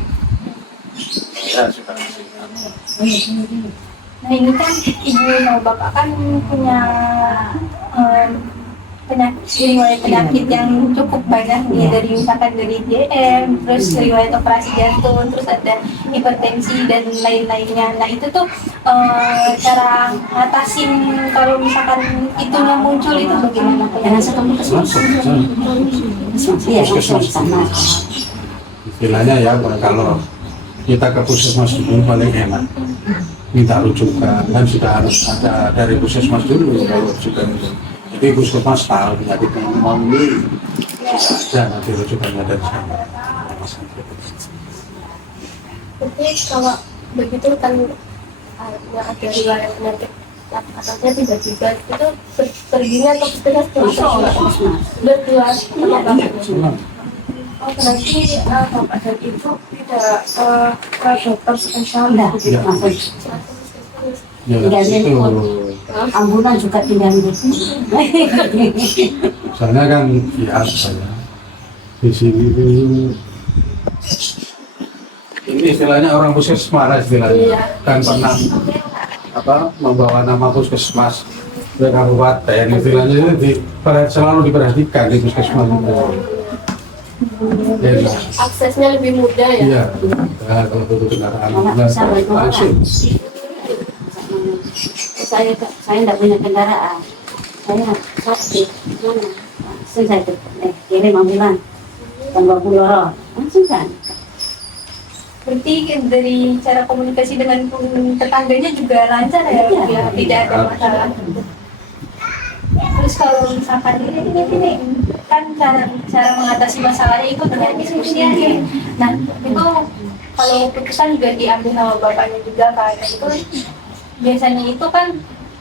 Ya sudah. Nah ini kan ibu sama bapak kan punya riwayat penyakit yang cukup banyak ya, dari misalkan dari DM, terus riwayat operasi jantung, terus ada hipertensi dan lain-lainnya. Nah itu tuh cara ngatasin kalau misalkan itunya muncul itu bagaimana? Jangan satu puskesmas. Iya, sama. Istilahnya ya kalau kita ke puskesmas dulu paling enak. Minta rujukan kan sudah harus ada dari puskesmas dulu kalau rujukan itu. Jadi puskesmas tahu penyakit yang mau beli sudah ada nanti rujukannya dari sana. Jadi kalau begitu kan ada riwayat penyakit atasnya tiba-tiba itu perginya ke puskesmas berdua sama bapaknya. Oh berarti bapak dan ibu tidak ke dokter spesialis Enggak, langsung. Ya, Tinggalnya itu ambulan juga tinggal di sini. soalnya kan biasa ya di sini itu ini istilahnya orang puskesmas istilahnya kan pernah apa membawa nama puskesmas ke kabupaten istilahnya itu selalu diperhatikan di puskesmas itu. Ya, aksesnya lebih mudah ya. iya. Nah, kalau butuh kendaraan langsung. Saya tidak punya kendaraan. Saya sakit. Mana? Langsung saya kirim ambulan. Tambah Buloro. Langsung kan. Berarti dari cara komunikasi dengan tetangganya juga lancar ya, ya tidak ada masalah. Terus kalau misalkan ini kan cara mengatasi masalahnya itu dengan diskusi aja. Nah itu kalau keputusan juga diambil sama bapaknya juga kan. Nah, itu biasanya itu kan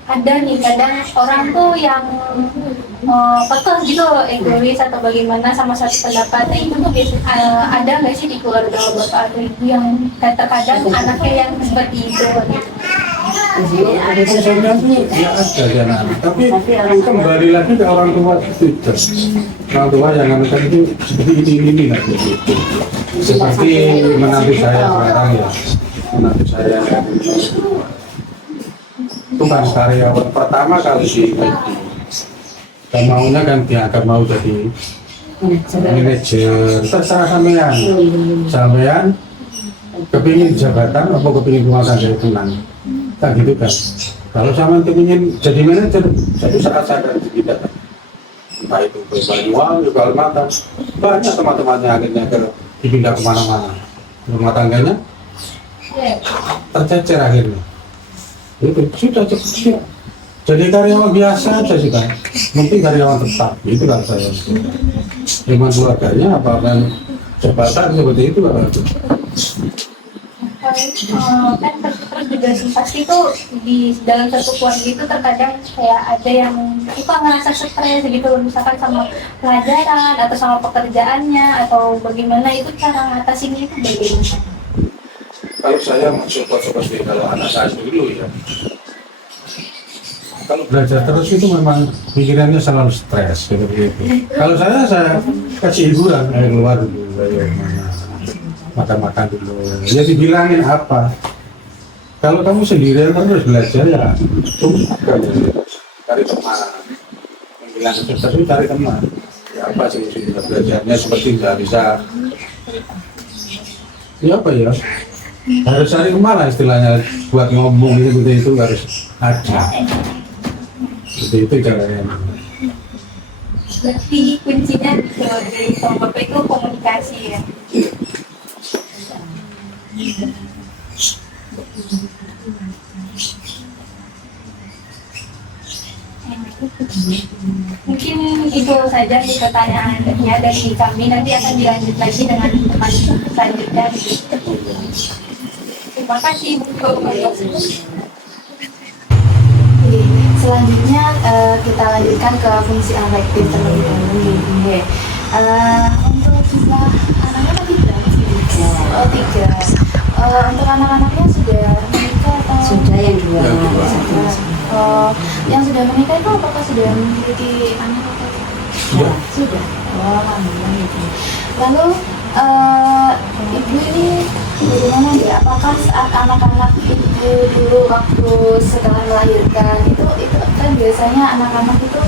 ada nih kadang orang tuh yang kekeh gitu egois atau bagaimana sama satu pendapat. Nah, itu tuh biasa ada nggak sih di keluarga bapak atau ibu yang terkadang anaknya yang seperti itu gitu. Ada Sebenarnya ya ada di anak-anak, tapi kembali lagi ke orang tua itu. Orang tua yang anak itu seperti ini lah gitu. Seperti menantu saya sekarang ya, menantu saya itu kan karyawan pertama kali di IT. Dan maunya kan dia akan mau jadi manajer. Terserah sampean kepingin jabatan apa kepingin rumah tangga itu nang. Tak gitu kan. Kalau sama kepingin jadi manajer, satu saat sadar tidak. Entah itu ke Banyuwangi, ke Kalimantan, banyak teman-temannya akhirnya dipindah kemana-mana. Rumah tangganya tercecer akhirnya. Itu sudah cukup. Jadi karyawan biasa aja sudah, mungkin karyawan tetap, itu kan saya. Dengan keluarganya apa kan jabatan seperti itu kan. Kan terus juga sih pasti tuh di dalam satu keluarga itu terkadang kayak ada yang suka ngerasa stres gitu misalkan sama pelajaran atau sama pekerjaannya atau bagaimana itu cara ngatasinnya itu bagaimana? Kalau saya masuk seperti kalau anak saya dulu ya, kalau belajar terus itu memang pikirannya selalu stres seperti itu. Kalau saya kasih hiburan, keluar dulu, ayo mana makan-makan dulu. Ya dibilangin apa? Kalau kamu sendirian terus belajar ya, cari teman. Bilang sukses itu cari teman. Ya apa sih belajarnya seperti nggak bisa. Ya apa ya? Harus cari kemana istilahnya buat ngomong seperti itu harus ada. Seperti itu caranya. Berarti kuncinya dari sama bapak itu komunikasi ya. Mungkin itu saja nih pertanyaannya dari kami, nanti akan dilanjut lagi dengan teman selanjutnya. Terima kasih Bu. Selanjutnya kita lanjutkan ke fungsi afektif terlebih dahulu. Untuk jumlah anaknya tadi berapa sih? Oh, 3. Untuk anak-anaknya sudah menikah atau? Sudah yang dua. Yang sudah menikah itu apakah sudah memiliki anak atau tidak? Sudah. Oh, alhamdulillah. Lalu ibu ini bagaimana ya? Apakah saat anak-anak ibu dulu waktu setelah melahirkan itu kan biasanya anak-anak itu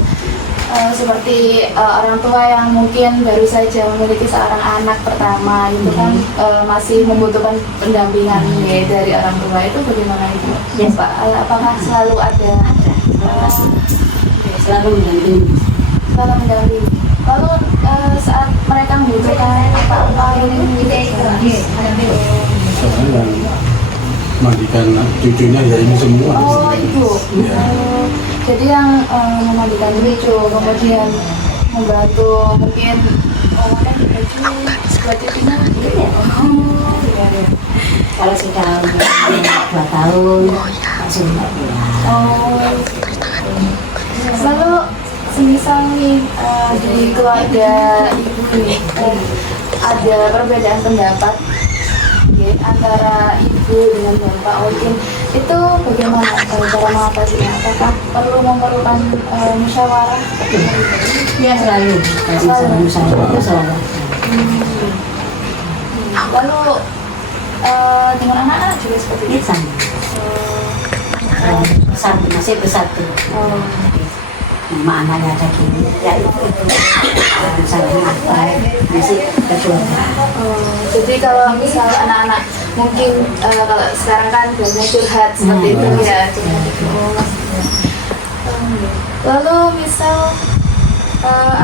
seperti orang tua yang mungkin baru saja memiliki seorang anak pertama itu kan masih membutuhkan pendampingan ya, dari orang tua itu bagaimana itu? Ya. Pak, apakah selalu ada? Selalu mendampingi. Selalu mendampingi. Lalu saat mereka membutuhkan apa ini Soalnya mandikan cucunya ya ini semua. Oh, ibu. Ya. Jadi yang memandikan cucu, kemudian membantu mungkin memakai baju buat cucunya. Oh, iya. Kalau sudah 2 tahun, langsung nggak pulang. Oh. Lalu semisal nih di keluarga ibu nih ada perbedaan pendapat ya, antara ibu dengan bapak mungkin itu bagaimana cara mengatasinya? Apakah perlu memerlukan musyawarah? Ya selalu. Itu selalu. Lalu dengan anak-anak juga seperti Ini itu. sama. Bersatu, masih bersatu. Oh. Nama anaknya ada gini, ya itu. Misalnya apa, masih keluarga. Jadi kalau misal anak-anak mungkin kalau sekarang kan biasanya curhat seperti itu ya. Lalu misal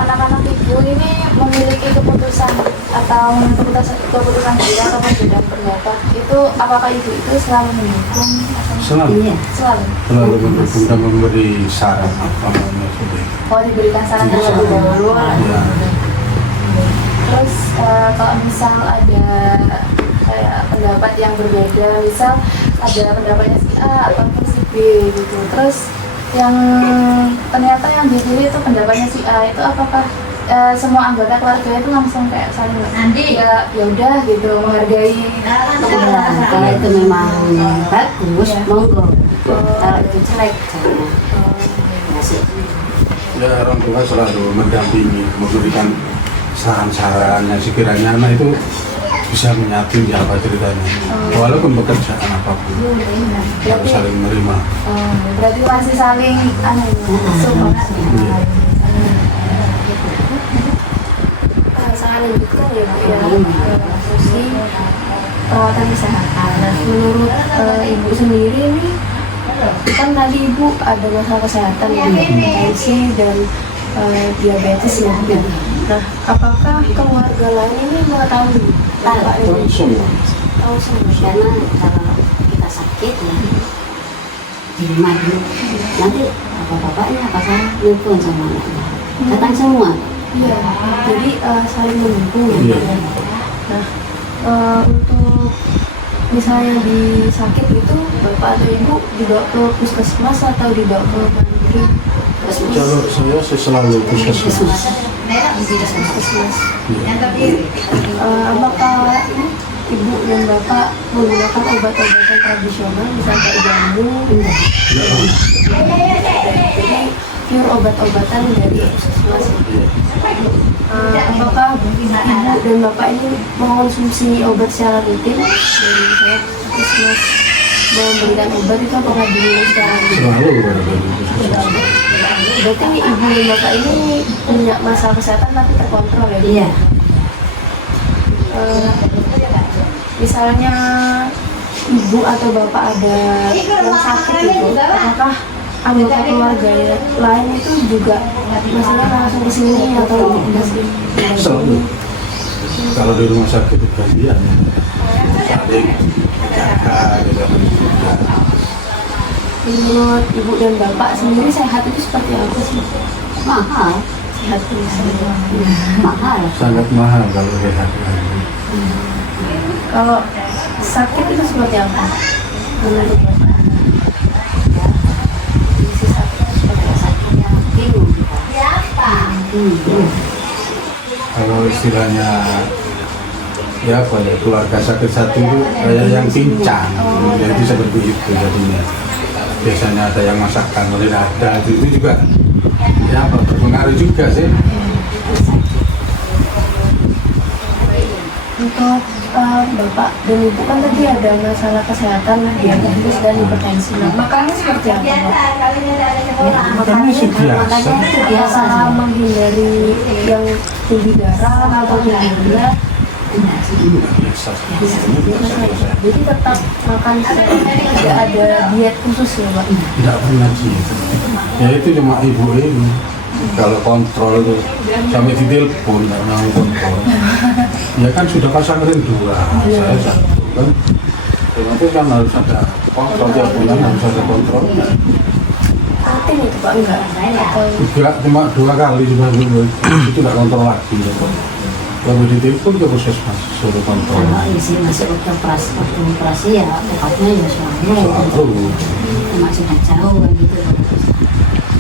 anak-anak ibu ini memiliki keputusan atau keputusan sendiri atau perbedaan pendapat itu apakah ibu itu selalu mendukung atau Selalu. Iya. Selalu mendukung dan memberi saran apa namanya seperti itu. mau diberikan saran terlebih dahulu. Ya. Terus kalau misal ada kayak pendapat yang berbeda, misal ada pendapatnya si A ataupun si B gitu. Terus yang ternyata yang dipilih itu pendapatnya si A itu apakah semua anggota keluarga itu langsung kayak saling ya udah gitu menghargai Ya, kalau itu memang bagus, monggo. Kalau itu jelek, jangan. Masih. Ya orang tua selalu mendampingi, memberikan saran-saran yang sekiranya anak itu bisa menyatu di apa ceritanya, walaupun pekerjaan apapun harus saling menerima. Berarti masih saling support. Iya. Saya lanjutkan ya Bu ya, fungsi perawatan kesehatan. Nah, menurut Ibu sendiri ini kan tadi Ibu ada masalah kesehatan ya, hipertensi dan diabetes ya Bu. Nah, apakah keluarga lain ini mengetahui Bapak ini? Semua. Tahu semua. Karena kalau kita sakit ya di rumah dulu, nanti bapak-bapaknya apa saya nelfon sama anaknya, datang semua. Iya, jadi saling mendukung ya. Iya. Nah, untuk misalnya di sakit itu bapak atau ibu dibawa ke puskesmas atau dibawa ke mandiri? Kalau saya selalu puskesmas. Puskesmas. Apakah ibu dan bapak menggunakan obat-obatan tradisional misalnya kayak jamu? Jadi pure obat-obatan dari puskesmas. Apakah ibu dan bapak ini mengonsumsi obat secara rutin dari misalnya puskesmas memberikan obat itu apakah diminum secara rutin? Selalu ada di puskesmas. Berarti ibu dan bapak ini punya masalah kesehatan tapi terkontrol ya? Bu? Iya. Misalnya ibu atau bapak ada yang sakit itu, apakah anggota keluarga lain itu juga misalnya langsung ke sini atau masih? Selalu. Kalau di rumah sakit itu gantian, saling jaga gitu. Menurut ibu dan bapak sendiri sehat itu seperti apa sih? Mahal, Sehat itu mahal. Sangat mahal kalau sehat. Kalau sakit itu seperti apa? Menurut bapak? Kondisi sakit itu seperti apa? Sakitnya bingung. Kalau istilahnya ya apa ya, keluarga sakit satu itu kayak yang pincang, jadi seperti itu jadinya. Biasanya ada yang masakan oleh ada itu juga ya apa, berpengaruh juga sih. Untuk bapak dan ibu kan tadi ada masalah kesehatan, diabetes dan hipertensi. Nah, makannya seperti apa, Pak? Makannya sih biasa. Itu biasa. Biasa menghindari yang tinggi darah atau tinggi gula. Biasa. Jadi tetap makan tidak ada diet khusus ya, Pak? Tidak pernah sih. Ya itu cuma ibu ini. Kalau kontrol itu sampai ditelepon nggak mau kontrol. Ya kan sudah pasang ring 2, saya 1 kan. Itu kan harus ada kontrol tiap bulan, harus ada kontrol. Rutin itu Pak enggak? Atau Juga cuma 2 kali sudah dulu. Itu nggak kontrol lagi. Lalu ditelepon ke puskesmas suruh kontrol. Kalau isi masih waktu operasi ya obatnya ya selalu. Selalu. Cuma sudah jauh kan gitu.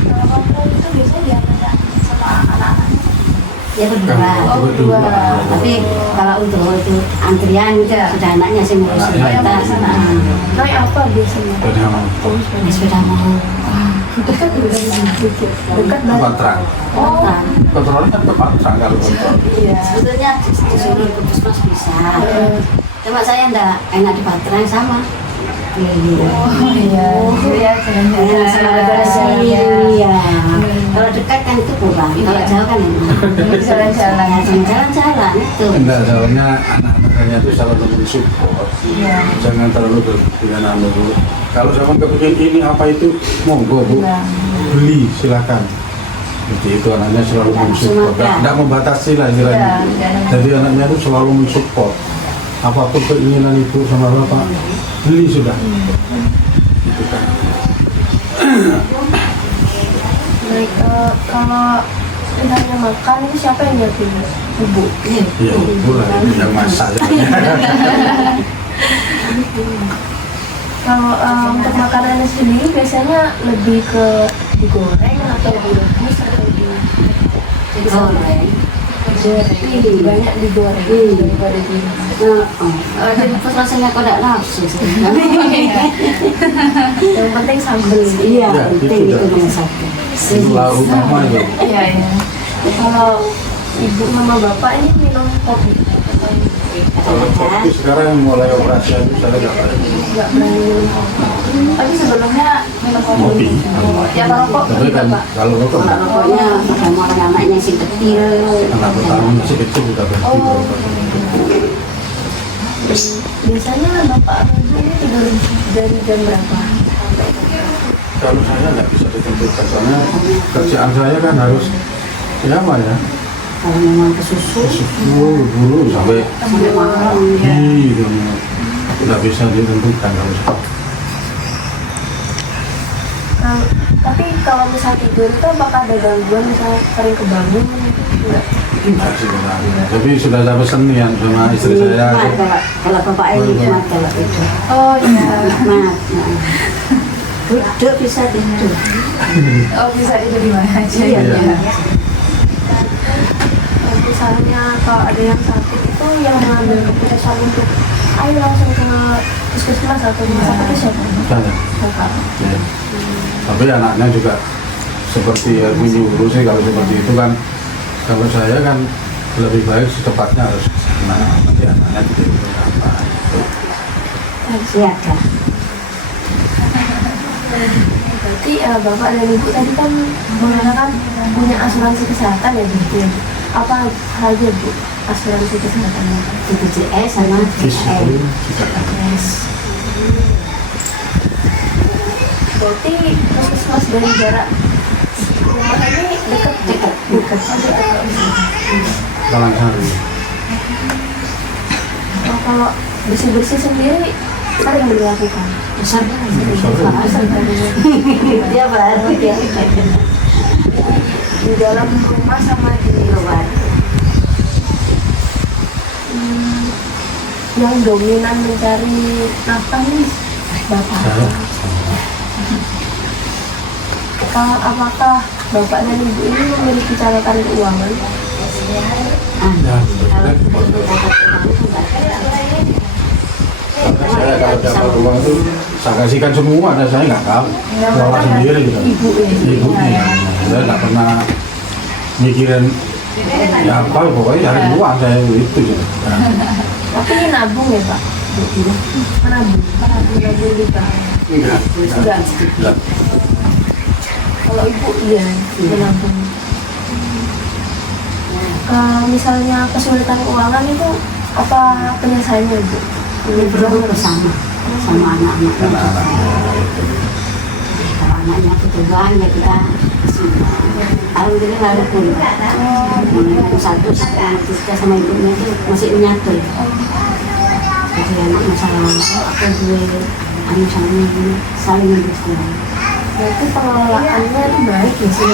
kalau kontrol itu biasanya diantar sama anak-anaknya? Ya berdua. Oh, Berdua. Tapi kalau untuk itu antrian sudah anaknya sih ngurus Anaknya batas. yang Naik apa biasanya? Dari yang Ini sudah mau Dekat juga dekat dari Patrang. oh Kontrolnya kan ke Patrang kalau kontrol. iya. sebetulnya disuruh ke puskesmas bisa. Cuma saya enggak enak di Baterang sama. Oh iya. Ya, iya. Kalau dekat kan itu kurang, kalau jauh kan enak. Jalan-jalan. Jalan-jalan itu. Enggak, soalnya anak-anaknya itu selalu mensupport. Iya. Jangan terlalu berpikiran dulu. Kalau zaman kepingin ini apa itu, monggo Bu, Iya. beli silakan. Jadi itu anaknya selalu mensupport. Enggak membatasi lah istilahnya. Iya. Jadi anaknya itu selalu mensupport. Apapun keinginan ibu sama bapak, beli sudah. Itu kan. Baik, kalau misalnya makan itu siapa yang nyiapin? Ibu. Iya. Ya ibu lah yang masak. Kalau untuk makanannya sendiri biasanya lebih ke digoreng atau direbus atau jadi Goreng. lebih banyak digoreng daripada direbus. Jadi pas rasanya kok tidak nafsu. Yang penting sambel. Iya, Ya, penting itu itu dah. nomor satu. Itu lah utama itu. Iya iya. Kalau ibu sama bapak ini minum kopi Kalau kopi sekarang mulai operasi itu saya nggak berani. nggak berani minum kopi. Tapi sebelumnya minum Kopi. Ya kalau kok Tapi kan kalau rokok nggak. Pokoknya ketemu anak-anaknya si kecil. Anak pertama masih kecil sudah berhenti merokok. biasanya bapak atau ibu ini tidur dari jam berapa? Kalau saya nggak bisa ditentukan soalnya kerjaan saya kan harus ya apa ya Kalau memang kesusu, dulu sampai sampai malam. gitu nggak bisa ditentukan kalau saya. Tapi kalau misal tidur itu apakah ada gangguan misalnya sering kebangun gitu? Enggak. Enggak sih sebenarnya. Tapi sudah saya pesen nih yang sama istri saya. Nikmat kalau bapak ini nikmat kalau itu. Oh iya. Nikmat. Duduk bisa tidur. Oh bisa tidur di mana aja Iya, ya? iya. Misalnya kalau ada yang sakit itu yang mengambil keputusan untuk ayo langsung ke puskesmas atau rumah sakit itu siapa? Saya. Bapak. Ya. Tapi anaknya juga seperti ya, menyuruh sih kalau seperti itu kan. Kalau saya kan lebih baik secepatnya harus nanti anaknya tidak apa. Siaga. Berarti bapak dan ibu tadi kan mengatakan punya asuransi kesehatan ya gitu ya? Apa saja bu asuransi kesehatannya? BPJS sama Fisik DKM. Yes. Berarti puskesmas dari jarak rumah ini dekat Dekat. Talang Sari. Oh, kalau bersih sendiri sering dilakukan. Besar Besar. dia baru dia Di dalam rumah sama di luar. yang dominan mencari nafkah ini bapak. Saya. Apakah bapak dan ibu ini memiliki catatan keuangan? Ya, Kalau saya kalau dapat uang itu saya kasihkan semua dan saya nggak tahu kelola sendiri gitu. Ibu ini. Ibunya, saya nggak pernah mikirin ya apa pokoknya cari uang saya itu gitu. Tapi ini nabung ya pak? Menabung juga. Enggak. Sudah. Kalau ibu iya menabung. Kalau misalnya kesulitan keuangan itu apa penyelesaiannya ibu? ngobrol bersama sama anak-anak. Anak-anak. Kalau anaknya keturunan ya kita alhamdulillah walaupun satu kita sama ibunya itu masih menyatu. Jadi anak masalah apa gue anu sama ibu saling mendukung. Berarti pengelolaannya itu baik ya sih.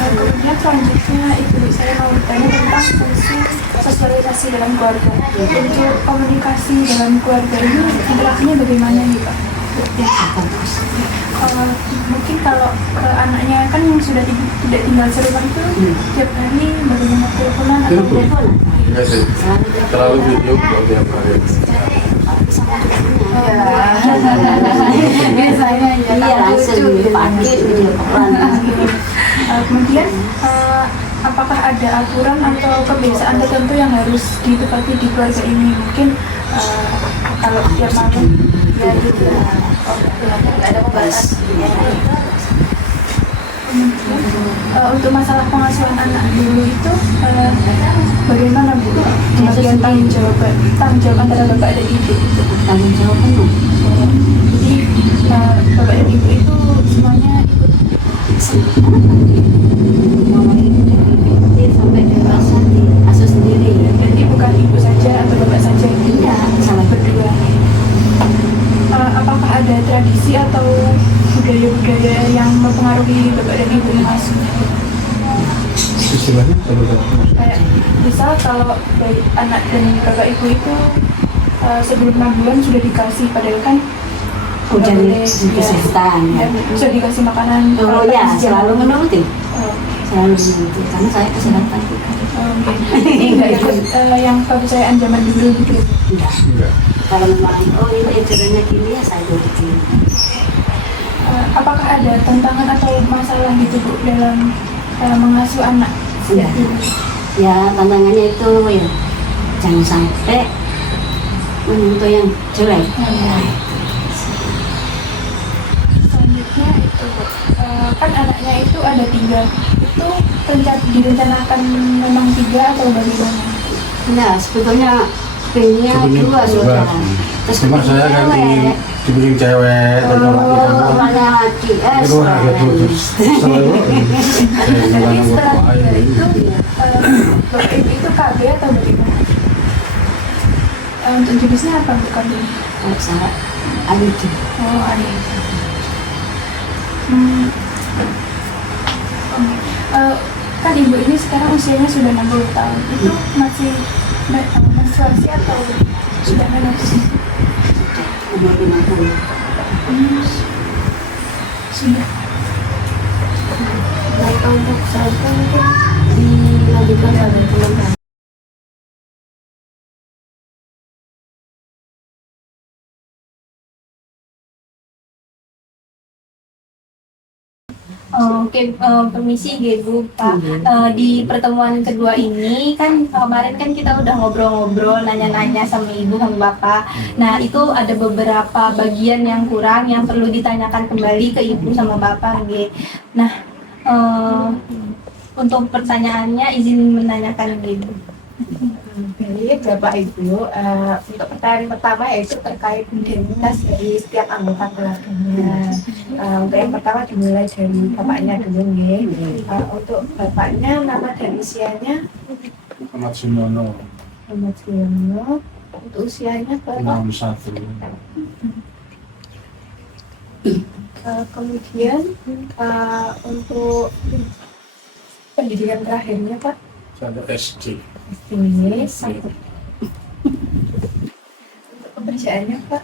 Kemudian selanjutnya ibu saya mau bertanya tentang fungsi sosialisasi dalam keluarga. Untuk komunikasi dalam keluarga ini interaksinya bagaimana nih Pak? Mungkin kalau ke anaknya kan yang sudah tidak tinggal serumah itu tiap hari bagaimana teleponan atau Telepon. Enggak sih. Terlalu video kalau tiap hari. Biasanya ya. Iya langsung dipakai video call. kemudian apakah ada aturan atau kebiasaan tertentu yang harus ditepati di keluarga ini? Mungkin kalau tiap malam ya gitu. Nggak ada pembatas. Untuk masalah pengasuhan anak dulu itu bagaimana Bu? Pembagian tanggung jawab antara bapak dan ibu. Tanggung jawab penuh. Jadi bapak dan ibu itu semuanya Ikut sampai dewasa diasuh sendiri. jadi bukan ibu saja atau bapak saja. Iya, salah Berdua. Apakah ada tradisi atau budaya-budaya yang mempengaruhi bapak dan ibu mengasuh? Istilahnya kalau Kayak misal kalau baik anak dan bapak ibu itu sebelum 6 bulan sudah dikasih, padahal kan Udah nggak boleh, kesehatan ya. dan sudah dikasih makanan Oh ya, selalu menuruti. Oh, Selalu menuruti, karena saya kesehatan juga. oke. Ini nggak ikut yang kepercayaan zaman dulu gitu. Enggak. Enggak. Kalau memang, oh ini ajarannya gini ya saya ikutin. Apakah ada tantangan atau masalah gitu Bu dalam mengasuh anak? Enggak. Ya tantangannya itu ya jangan sampai menyentuh yang jelek. Selanjutnya itu Bu, kan anaknya itu ada 3, itu direncanakan memang 3 atau bagaimana? Nah sebetulnya pengennya dua sudah. Terus Cuma saya kan ingin dibikin cewek dan Oh, mana lagi? itu agak terus selalu Jadi setelah 3 itu itu KB atau bagaimana? Untuk jenisnya apa Bu KB? Saya IUD. Oh, ada. Kan ibu ini sekarang usianya sudah 60 tahun. Itu masih menstruasi atau sudah menopause? Umur 50. Sudah. Baik untuk saya mungkin dilanjutkan pada bulan depan. Oke, permisi Bu Pak. Di pertemuan kedua ini kan kemarin kan kita udah ngobrol-ngobrol, nanya-nanya sama Ibu sama Bapak. Nah itu ada beberapa bagian yang kurang yang perlu ditanyakan kembali ke Ibu sama Bapak. Nggih. Nah untuk pertanyaannya izin menanyakan Ibu. Baik, Bapak Ibu, untuk pertanyaan pertama yaitu terkait identitas dari setiap anggota keluarganya. Untuk yang pertama dimulai dari bapaknya dulu nih. Untuk bapaknya nama dan usianya Ahmad Sumono Muhammad Siono. Untuk usianya berapa? 61. Kemudian untuk pendidikan terakhirnya Pak, Saya SD. ini satu. Untuk pekerjaannya Pak,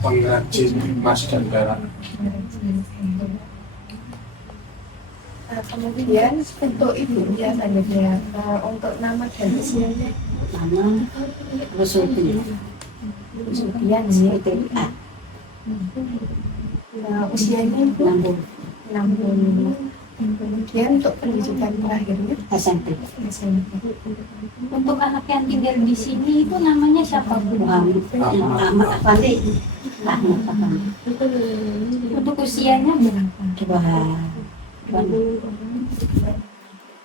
Pengrajin emas dan perak. kemudian untuk ibunya selanjutnya, untuk nama dan usianya Nama Rusuti. Supian nih. Usianya itu 60 60. Kemudian untuk pendidikan terakhirnya SMP. SMP. Untuk anak yang tinggal di sini itu namanya siapa Bu? Ahmad Afandi. Ahmad Afandi. Untuk usianya berapa? Dua.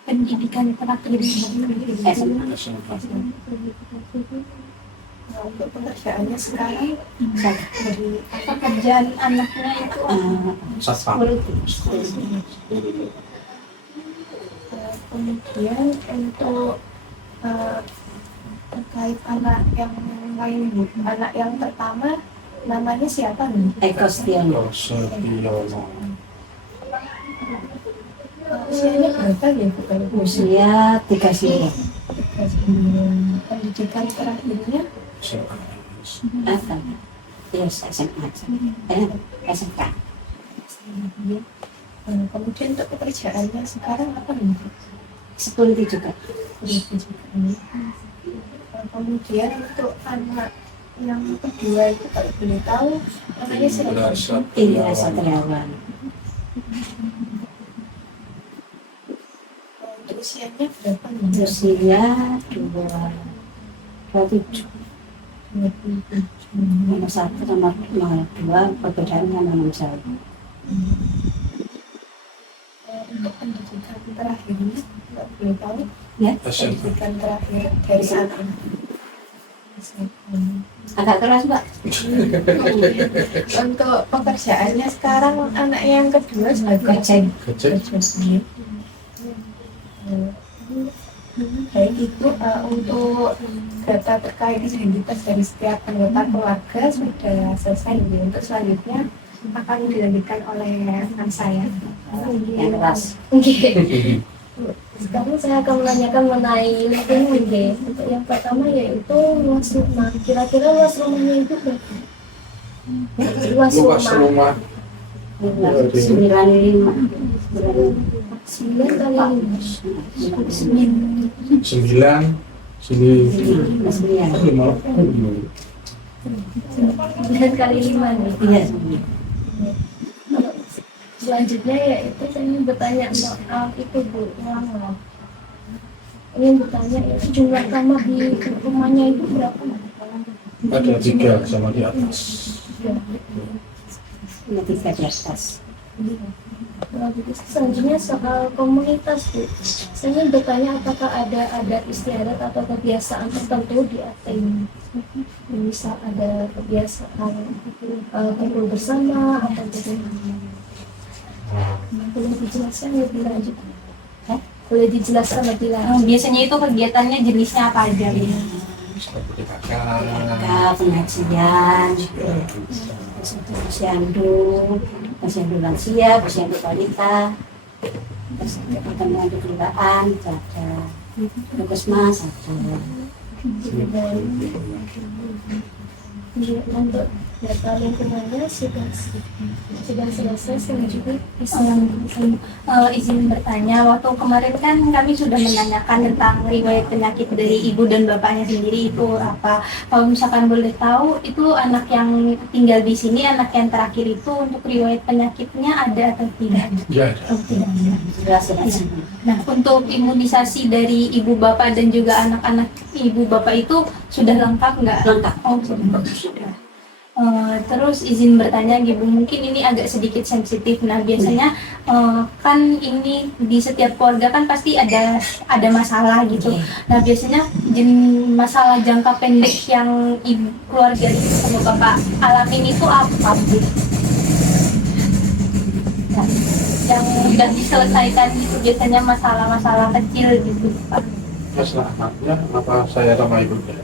Pendidikan terakhir SMA. Untuk pekerjaannya sekarang dari pekerjaan anaknya itu Satpam. kemudian untuk terkait anak yang lain Bu, anak yang pertama namanya siapa nih? Eko Stiono. Setiono. Usianya berapa ya Bu? Usia 39. Pendidikan terakhirnya Apa? Yes, SMA. SMK. kemudian untuk pekerjaannya sekarang apa nih? Security juga. Kemudian untuk anak yang kedua itu kalau boleh tahu namanya siapa? Iya, Satriawan. Untuk usianya berapa nih? Usia 27. Nomor 1 sama nomor 2 perbedaannya nomor 1. Untuk pendidikan terakhirnya nggak boleh tahu Ya, pendidikan terakhir dari anak. agak keras Mbak. Untuk pekerjaannya sekarang anak yang kedua sebagai Keceng. Kecil. Baik itu untuk data terkait identitas dari setiap anggota keluarga sudah selesai. Untuk selanjutnya akan dilanjutkan oleh rekan saya. Yang keras. Oke. Sekarang saya akan menanyakan mengenai lingkungan deh. Untuk yang pertama yaitu luas rumah. Kira-kira luas rumahnya itu berapa? Luas Luas rumah. rumah 95. 9 kali 5. 9 sini 9. 5. 9 kali 5 nih. Iya. Selanjutnya yaitu saya ingin bertanya soal itu Bu, yang ingin bertanya yaitu jumlah kamar di rumahnya itu berapa? Ada 3 sama di atas. Ini 3 di atas. Selanjutnya soal komunitas Bu, saya ingin bertanya apakah ada adat istiadat atau kebiasaan tertentu di Aten? Misal ada kebiasaan kumpul bersama atau bagaimana? Boleh dijelaskan lebih lanjut? Boleh dijelaskan lebih lanjut? Biasanya itu kegiatannya jenisnya apa aja? Mereka pengajian, posyandu lansia, posyandu balita, terus pertemuan kekeluargaan, ada puskesmas, ada. Untuk data lingkungannya sudah selesai. Selanjutnya bisa Izin bertanya, waktu kemarin kan kami sudah menanyakan tentang riwayat penyakit dari ibu dan bapaknya sendiri itu apa. Kalau misalkan boleh tahu, itu anak yang tinggal di sini, anak yang terakhir itu untuk riwayat penyakitnya ada atau tidak? Ya, Oh, tidak ada. Jelas. Nah, untuk imunisasi dari ibu bapak dan juga anak-anak ibu bapak itu sudah lengkap nggak? Lengkap. Oh, sudah. Terus izin bertanya, Ibu, mungkin ini agak sedikit sensitif. Nah, biasanya kan ini di setiap keluarga kan pasti ada masalah gitu. Nah, biasanya masalah jangka pendek yang ibu keluarga sama bapak alamin itu apa, Bu? Nah, yang sudah diselesaikan itu biasanya masalah-masalah kecil gitu, Pak. masalah anaknya apa saya sama ibunya?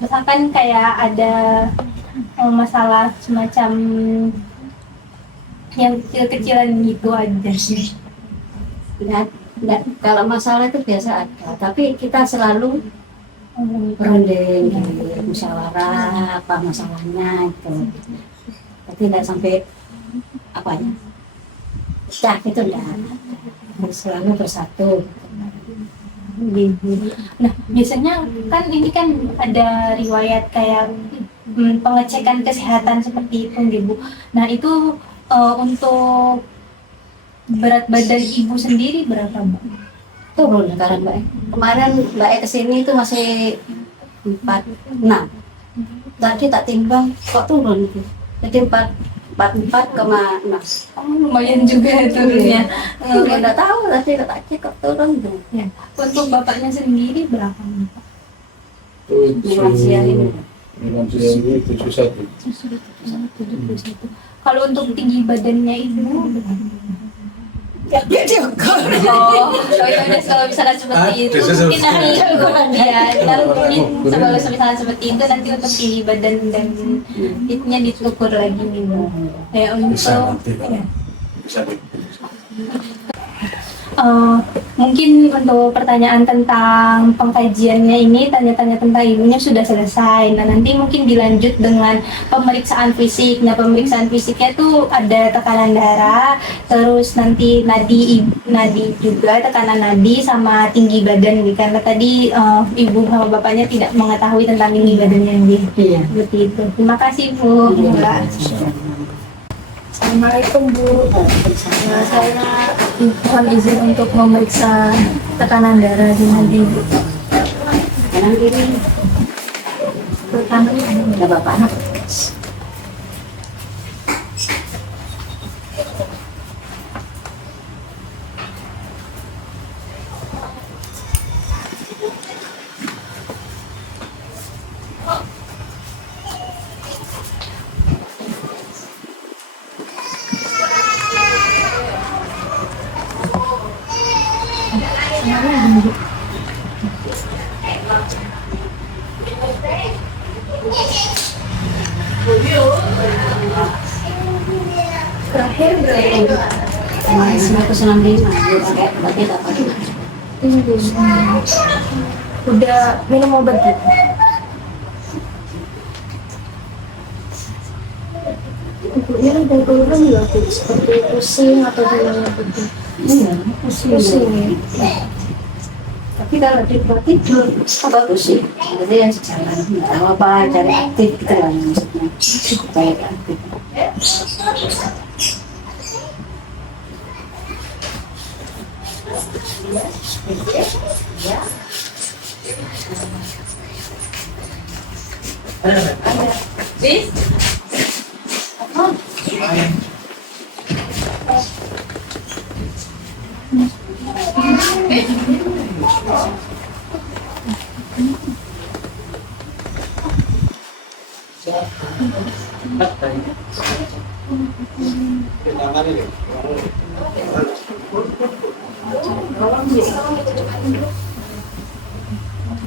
Misalkan kayak ada masalah semacam yang kecil-kecilan gitu aja sih. Enggak, kalau masalah itu biasa ada, tapi kita selalu berunding, musyawarah apa masalahnya itu. Tapi enggak sampai apa ya, pecah itu enggak. Selalu bersatu. Nah, biasanya kan ini kan ada riwayat kayak pengecekan kesehatan seperti itu, Bu. Nah, itu untuk berat badan ibu sendiri berapa, Mbak? Turun sekarang Mbak. Kemarin Mbak kesini itu masih 46. Tadi tak timbang kok turun itu. Jadi 44,6. Oh, lumayan juga turunnya. Nggak tahu tadi tak cek kok turun tuh. Ya. Untuk bapaknya sendiri berapa, Mbak? Lansia ini. Lansia ini 71. Kalau untuk tinggi badannya ibu berapa? Ya dia diukur. Oh ya udah, kalau misalnya seperti itu mungkin nanti ya mungkin kalau misalnya seperti itu nanti untuk tinggi badan dan fitnya ditukur lagi nih, Bu. Ya Bisa untuk nanti Pak. ya. Bisa di- Mungkin untuk pertanyaan tentang pengkajiannya ini, tanya-tanya tentang ibunya sudah selesai. Nah, nanti mungkin dilanjut dengan pemeriksaan fisik. Nah, pemeriksaan fisiknya tuh ada tekanan darah, terus nanti nadi juga, tekanan nadi sama tinggi badan. Karena tadi ibu sama bapaknya tidak mengetahui tentang tinggi badannya nih. Iya. Seperti itu. Terima kasih, Bu. Mbak. Assalamualaikum Bu. Nah, saya mohon izin untuk memeriksa tekanan darah di nadi. Kanan kiri. Pertama Ada bapak. terakhir berapa? 165 dia pakai obatnya tak pakai. Udah minum obat gitu. Ibunya ada keluhan nggak Bu? Seperti pusing atau gimana gitu? Iya, pusing. Tapi kalau dibuat tidur, bagus sih. Jadi yang sejalan, nggak apa-apa, cari aktif gitu lah maksudnya. Supaya aktif.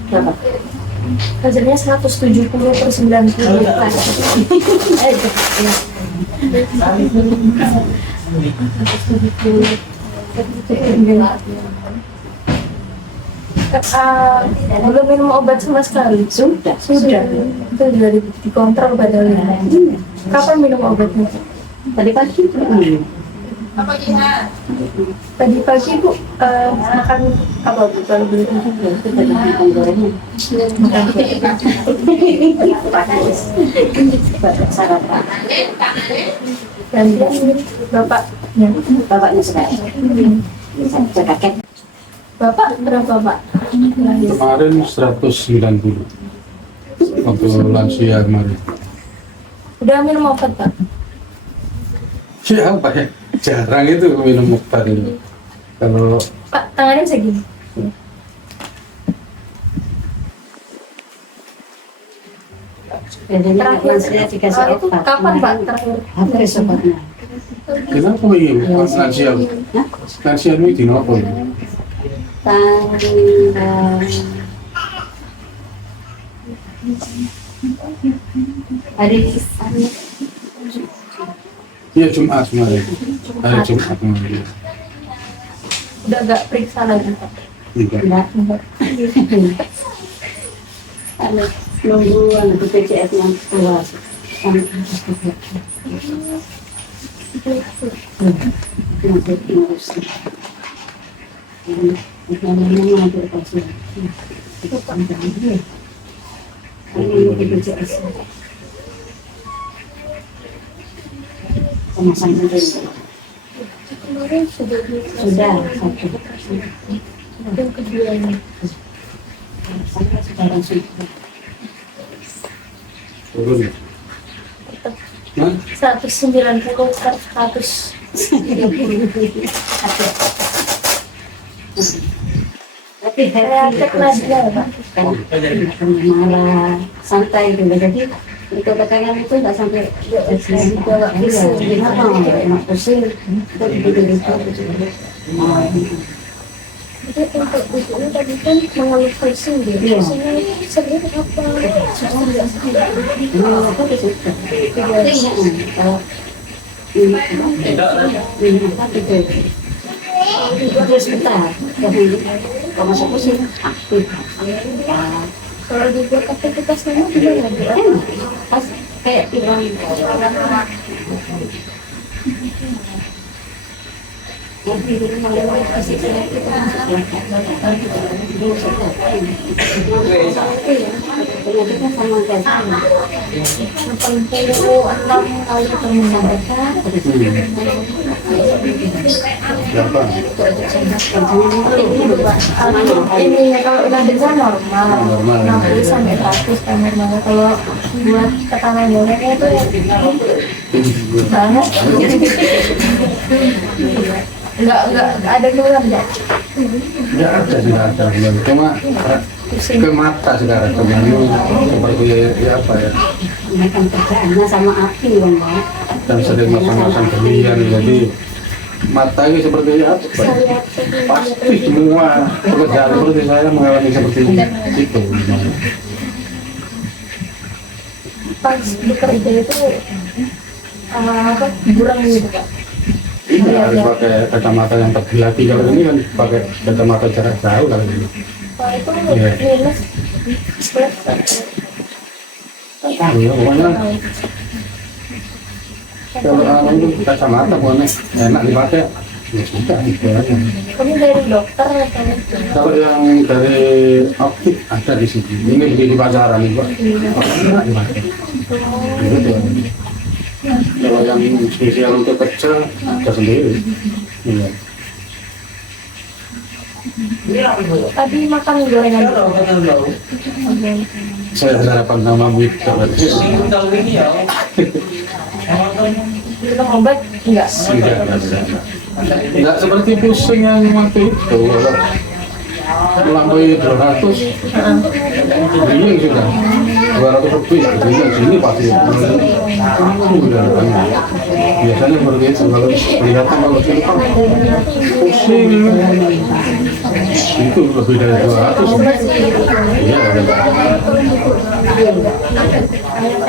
Berapa? Hasilnya 170/90. Belum minum obat sama sekali. Sudah. Itu juga dikontrol badannya. Kapan minum obatnya? Tadi pagi Tadi pagi Bu makan apa Bu kalau boleh tahu? tadi makan gorengnya. Sarapan. Dan bapaknya. Bapaknya sekarang. Saya kakek. Bapak berapa Pak? Kemarin 190 waktu lansia kemarin. Udah minum obat Pak? Ya apa ya, jarang itu minum obat itu. Kalau Pak tangannya segini. Biasanya kalau saya dikasih Itu obat. kapan Pak terakhir? Habis obatnya. kenapa ini lansia? Lansia ini di apa? Tanggal hari Iya Jumat kemarin. Hari Jumat kemarin. Udah gak periksa lagi Pak? Enggak. enggak ada nunggu BPJS yang keluar. Nanti ngurusin. Ini ngambil pasien. Itu panjang dia. Ini BPJS. Pemasang sendiri. Kemarin sudah Sudah satu. yang keduanya. Saya sudah langsung. Turun. Hah? 190 per 100. Tapi Saya cek Nadia ya Pak. kan marah santai gitu jadi untuk tekanan itu nggak sampai dibawa pusing enak pusing itu gitu Jadi untuk ibunya tadi kan mengeluh pusing dia. Iya. Pusingnya sebenarnya apa? apa itu kalau tapi itu terus sebentar kalau masuk pusing aktif Kalau dibuat aktivitas nama gimana Bu? enak pas kayak hilang nanti di rumah lewat kasih saya kita penyakitnya sama kayak 86 kali ketemu mereka. Berapa? Ini kalau udah dengar normal, Normal. 60 sampai 100 kan normal. Kalau buat tekanan darahnya itu banget. Enggak ada keluar enggak? Ya ada sih ada. Cuma ke mata sekarang kemarin seperti ya apa ya, makan kerjaannya sama api kan Pak. dan sering masang-masang berlian jadi mata ini seperti apa? Pasti semua pekerjaan seperti saya mengalami seperti itu. Pas bekerja itu apa kurang gitu Pak? Iya, harus pakai kacamata yang terdilatih. Kalau ini kan pakai kacamata jarak jauh kalau ini. Kalau itu Iya. minus plus Iya, pokoknya kalau itu kacamata pokoknya enak dipakai. Ya sudah, itu aja. kamu dari dokter atau Kalau yang dari optik ada di sini. Ini di pasaran nih, Pak. Enak dipakai. Gitu. Kalau yang spesial untuk kerja ada sendiri. Iya. tadi makan gorengan Saya sarapan sama mie. minum obat enggak Enggak seperti pusing yang waktu itu. Melampaui 200, bingung sudah. 200 lebih, bingung sini pasti. Udah, biasanya seperti itu. Kalau kelihatan kalau sini kan pusing. Itu lebih dari 200.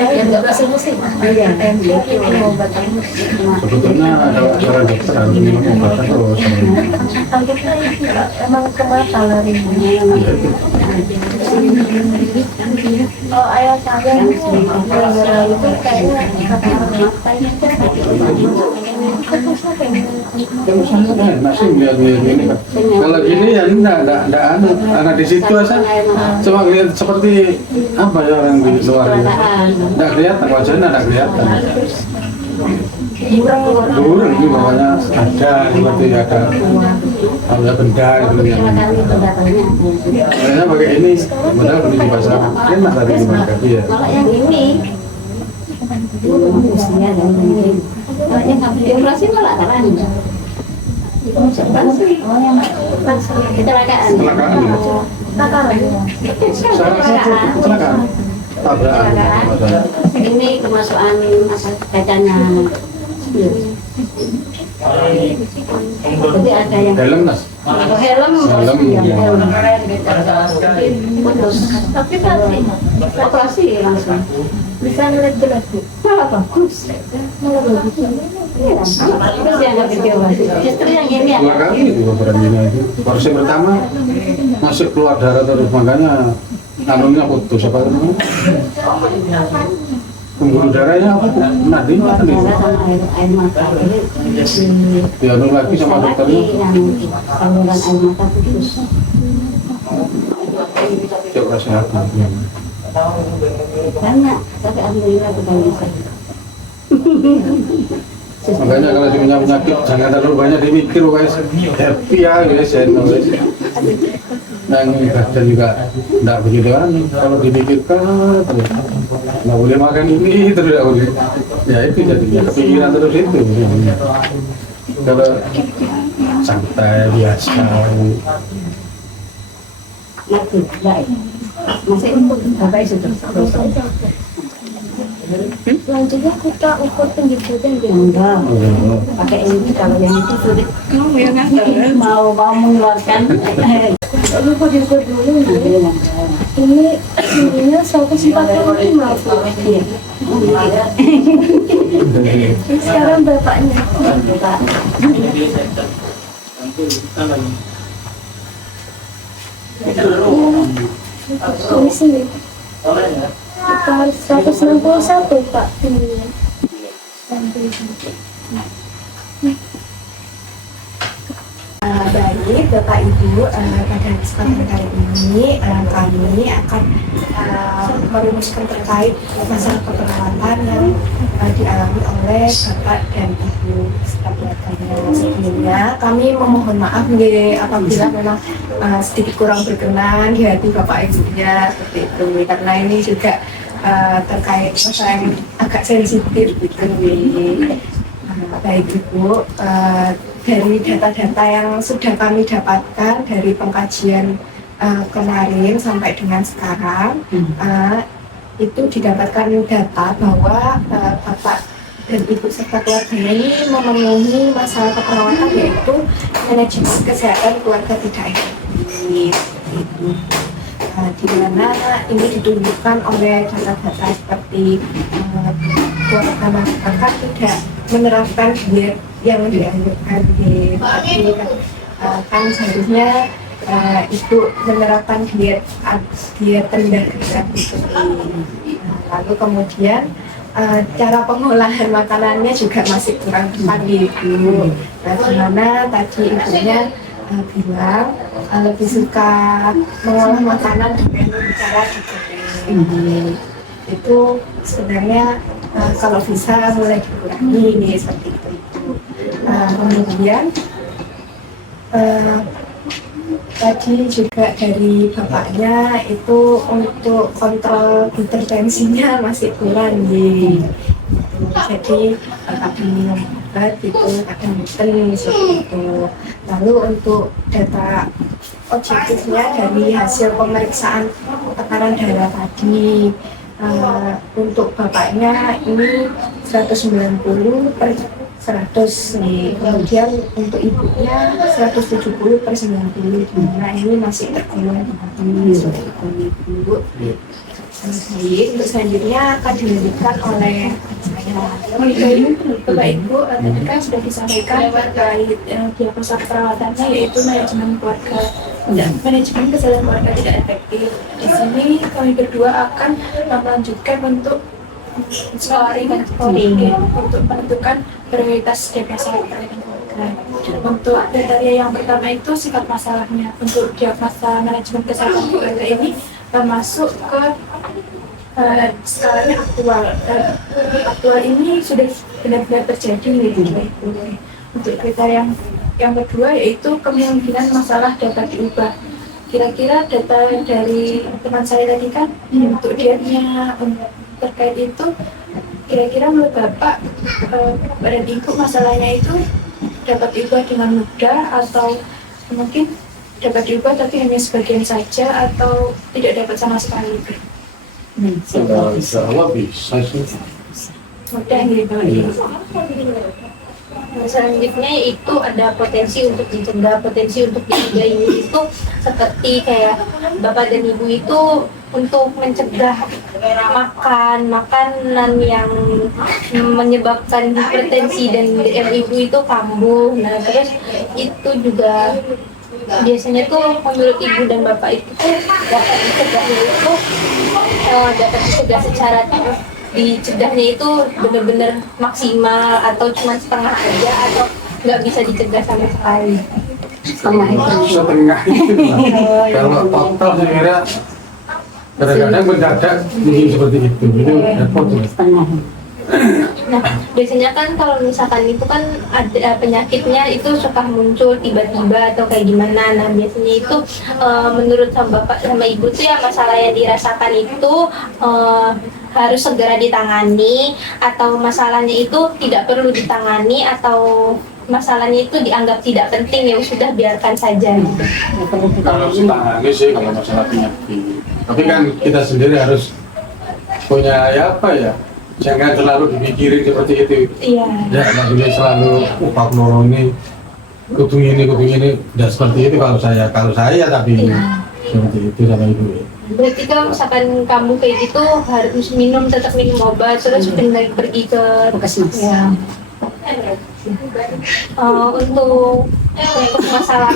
Iya, enggak pusing-pusing minum obat sebetulnya ada saran dokter harus minum obat terus. anggapnya itu emang ke mata larinya kalau ayah saya itu gara-gara itu kayaknya kata mata itu Masih lihat ini kan. Kalau gini ya enggak anu, karena di situ aja cuma lihat seperti apa ya orang di luar itu. Enggak kelihatan wajahnya, enggak kelihatan. Burung ini bawahnya ada seperti ada benda itu yang. Kayaknya pakai ini, padahal beli di pasar enak tadi di market ya. Kalau yang ini usia dan ini kalau yang habis dioperasi malah kan kecelakaan Kecelakaan ya. Salah satu kecelakaan. Tabrakan. ini kemasukan apa kacanya jadi ada yang Helm mas. helm putus tapi pasti operasi langsung bisa ngeliat jelas bu malah bagus malah bagus terus dianggap video justru yang ini ya 2 kali itu operasinya itu. Porsi pertama masih keluar darah terus makanya anunya putus apa namanya? Pembuluh darahnya apa? Nadinya kan itu. darah sama air mata Dianu lagi sama dokternya. yang saluran air mata putus Dia operasi hati. banyak tapi alhamdulillah kita bisa Makanya kalau punya penyakit jangan terlalu banyak dimikir guys. Happy ya guys, guys. Dan badan juga tidak begitu kan. Kalau dipikirkan terus nggak boleh makan ini terus tidak boleh. Ya itu jadinya kepikiran terus itu. Kalau santai biasa. lagi baik masih untuk bapak itu terus selanjutnya kita ukur tinggi badan ya enggak pakai ini kalau yang itu sulit mau mengeluarkan ini kok diukur dulu ya ini tingginya 145 iya ini sekarang bapaknya ini sini kita harus 161 pak tingginya Baik, Bapak Ibu, pada kesempatan kali ini kami akan merumuskan terkait masalah keperawatan yang dialami oleh Bapak dan Ibu serta keluarganya. Sebelumnya kami memohon maaf apabila memang sedikit kurang berkenan di hati Bapak Ibunya seperti itu, karena ini juga terkait masalah yang agak sensitif gitu. Baik Ibu, dari data-data yang sudah kami dapatkan dari pengkajian kemarin sampai dengan sekarang, itu didapatkan data bahwa Bapak dan Ibu serta keluarganya ini memenuhi masalah keperawatan yaitu manajemen kesehatan keluarga tidak efektif. Di mana ini ditunjukkan oleh data-data seperti keluarga masyarakat tidak menerapkan diet yang dianjurkan di tadi kan seharusnya itu menerapkan diet rendah berat itu. Lalu kemudian cara pengolahan makanannya juga masih kurang tepat Ibu. Nah, gimana tadi ibunya bilang lebih suka mengolah makanan dengan cara digoreng. Itu sebenarnya kalau bisa mulai dikurangi nih seperti itu. Kemudian tadi juga dari bapaknya itu untuk kontrol hipertensinya masih kurang nih. Jadi akan minum obat itu akan gluten seperti itu. Lalu untuk data objektifnya dari hasil pemeriksaan tekanan darah tadi, untuk bapaknya ini 190 per 100 nih, kemudian untuk ibunya 170 per 90. Nah ini masih tergolong tinggi seperti itu Ibu. Baik, untuk selanjutnya akan dilanjutkan oleh saya. Bapak Ibu, tadi kan sudah disampaikan terkait diagnosa perawatannya yaitu manajemen keluarga dan manajemen kesehatan keluarga tidak efektif. Di sini kami berdua akan melanjutkan untuk scoring untuk menentukan prioritas diagnosa perawatan keluarga. Untuk kriteria yang pertama itu sifat masalahnya. Untuk diagnosa manajemen kesehatan keluarga ini termasuk ke skalanya aktual, dan aktual ini sudah benar-benar terjadi gitu. Untuk kriteria yang kedua yaitu kemungkinan masalah dapat diubah. Kira-kira data dari teman saya tadi kan untuk dietnya terkait itu, kira-kira menurut Bapak dan Ibu masalahnya itu dapat diubah dengan mudah atau mungkin dapat diubah tapi hanya sebagian saja atau tidak dapat sama sekali? Insya Allah bisa sih. Mudah gitu. Selanjutnya itu ada potensi untuk dicegah. Potensi untuk dicegah ini itu seperti kayak Bapak dan Ibu itu untuk mencegah makanan yang menyebabkan hipertensi dan Ibu itu kambuh. Nah terus itu juga biasanya tuh menurut Ibu dan Bapak itu dapat dicegahnya itu dapat dicegah secara dicegahnya itu benar-benar maksimal atau cuma setengah aja atau nggak bisa dicegah sama sekali. Setengah itu lah. Kalau total saya kira kadang-kadang mendadak mungkin seperti itu. Jadi repot. Nah, biasanya kan kalau misalkan itu kan ada penyakitnya itu suka muncul tiba-tiba atau kayak gimana. Nah, biasanya itu menurut sama Bapak sama Ibu tuh ya masalah yang dirasakan itu harus segera ditangani atau masalahnya itu tidak perlu ditangani atau masalahnya itu dianggap tidak penting ya sudah biarkan saja. Kalau setangani sih kalau masalah penyakit. Tapi kan kita sendiri harus punya apa ya? Jangan terlalu dipikirin seperti itu. Iya. Ya, maksudnya selalu Pak Loro ini kudu ini, tidak seperti itu kalau saya tapi seperti itu sama Ibu. Berarti kalau misalkan kamu kayak gitu harus tetap minum obat terus benar pergi ke puskesmas. Ya. Untuk masalah